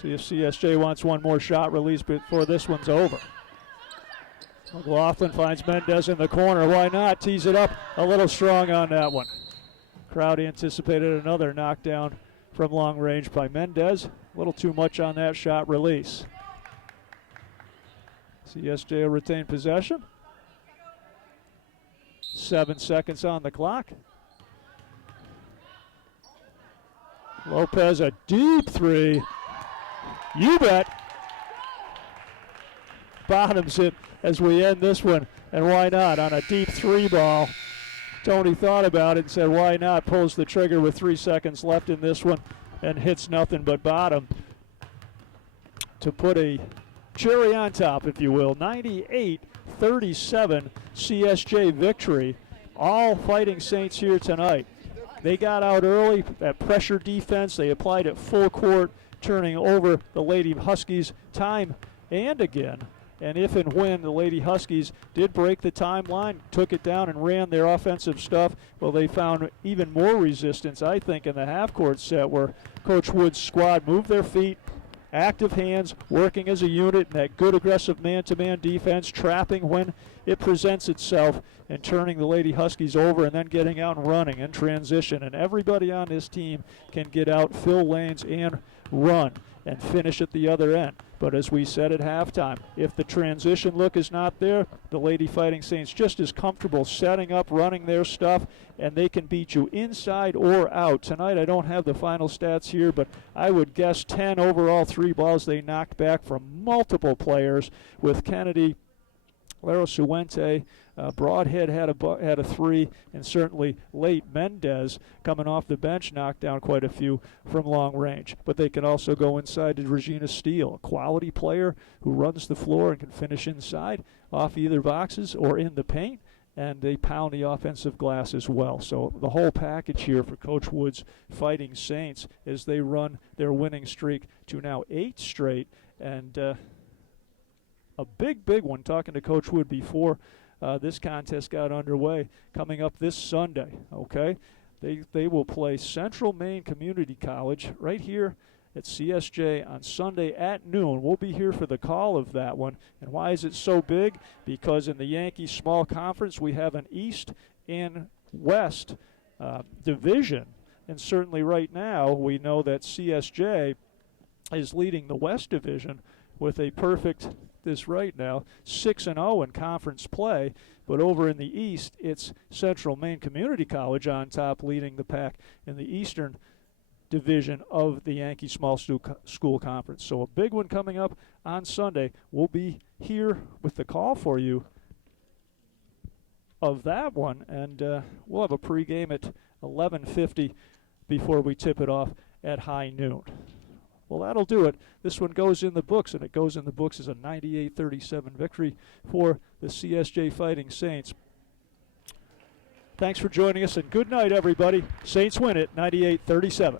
See if CSJ wants one more shot release before this one's over. McLaughlin finds Mendez in the corner. Why not? Tees it up a little strong on that one. Crowd anticipated another knockdown from long range by Mendez. A little too much on that shot release. CSJ will retain possession. 7 seconds on the clock. Lopez, a deep three. You bet. Bottoms it as we end this one. And why not? On a deep 3-ball. Tony thought about it and said, why not? Pulls the trigger with 3 seconds left in this one and hits nothing but bottom to put a cherry on top, if you will. 98-37 CSJ victory. All Fighting Saints here tonight. They got out early at pressure defense. They applied it full court, turning over the Lady Huskies time and again. And if and when the Lady Huskies did break the timeline, took it down and ran their offensive stuff, well, they found even more resistance, I think, in the half-court set where Coach Wood's squad moved their feet, active hands, working as a unit, and that good aggressive man-to-man defense, trapping when it presents itself, and turning the Lady Huskies over and then getting out and running in transition. And everybody on this team can get out, fill lanes, and run and finish at the other end. But as we said at halftime, if the transition look is not there, the Lady Fighting Saints just as comfortable setting up, running their stuff, and they can beat you inside or out. Tonight I don't have the final stats here, but I would guess 10 overall 3-balls they knocked back from multiple players, with Kennedy, Laro Suente, Broadhead had a 3, and certainly late Mendez coming off the bench knocked down quite a few from long range. But they can also go inside to Regina Steele, a quality player who runs the floor and can finish inside off either boxes or in the paint, and they pound the offensive glass as well. So the whole package here for Coach Wood's Fighting Saints as they run their winning streak to now 8 straight, and a big one, talking to Coach Wood before this contest got underway, coming up this Sunday, okay? They will play Central Maine Community College right here at CSJ on Sunday at noon. We'll be here for the call of that one. And why is it so big? Because in the Yankees Small Conference, we have an East and West division. And certainly right now, we know that CSJ is leading the West Division with a perfect, this right now, 6-0 in conference play. But over in the East, it's Central Maine Community College on top, leading the pack in the Eastern Division of the Yankee Small School Conference. So a big one coming up on Sunday. We'll be here with the call for you of that one, and we'll have a pregame at 11:50 before we tip it off at high noon. Well, that'll do it. This one goes in the books, and it goes in the books as a 98-37 victory for the CSJ Fighting Saints. Thanks for joining us, and good night, everybody. Saints win it, 98-37.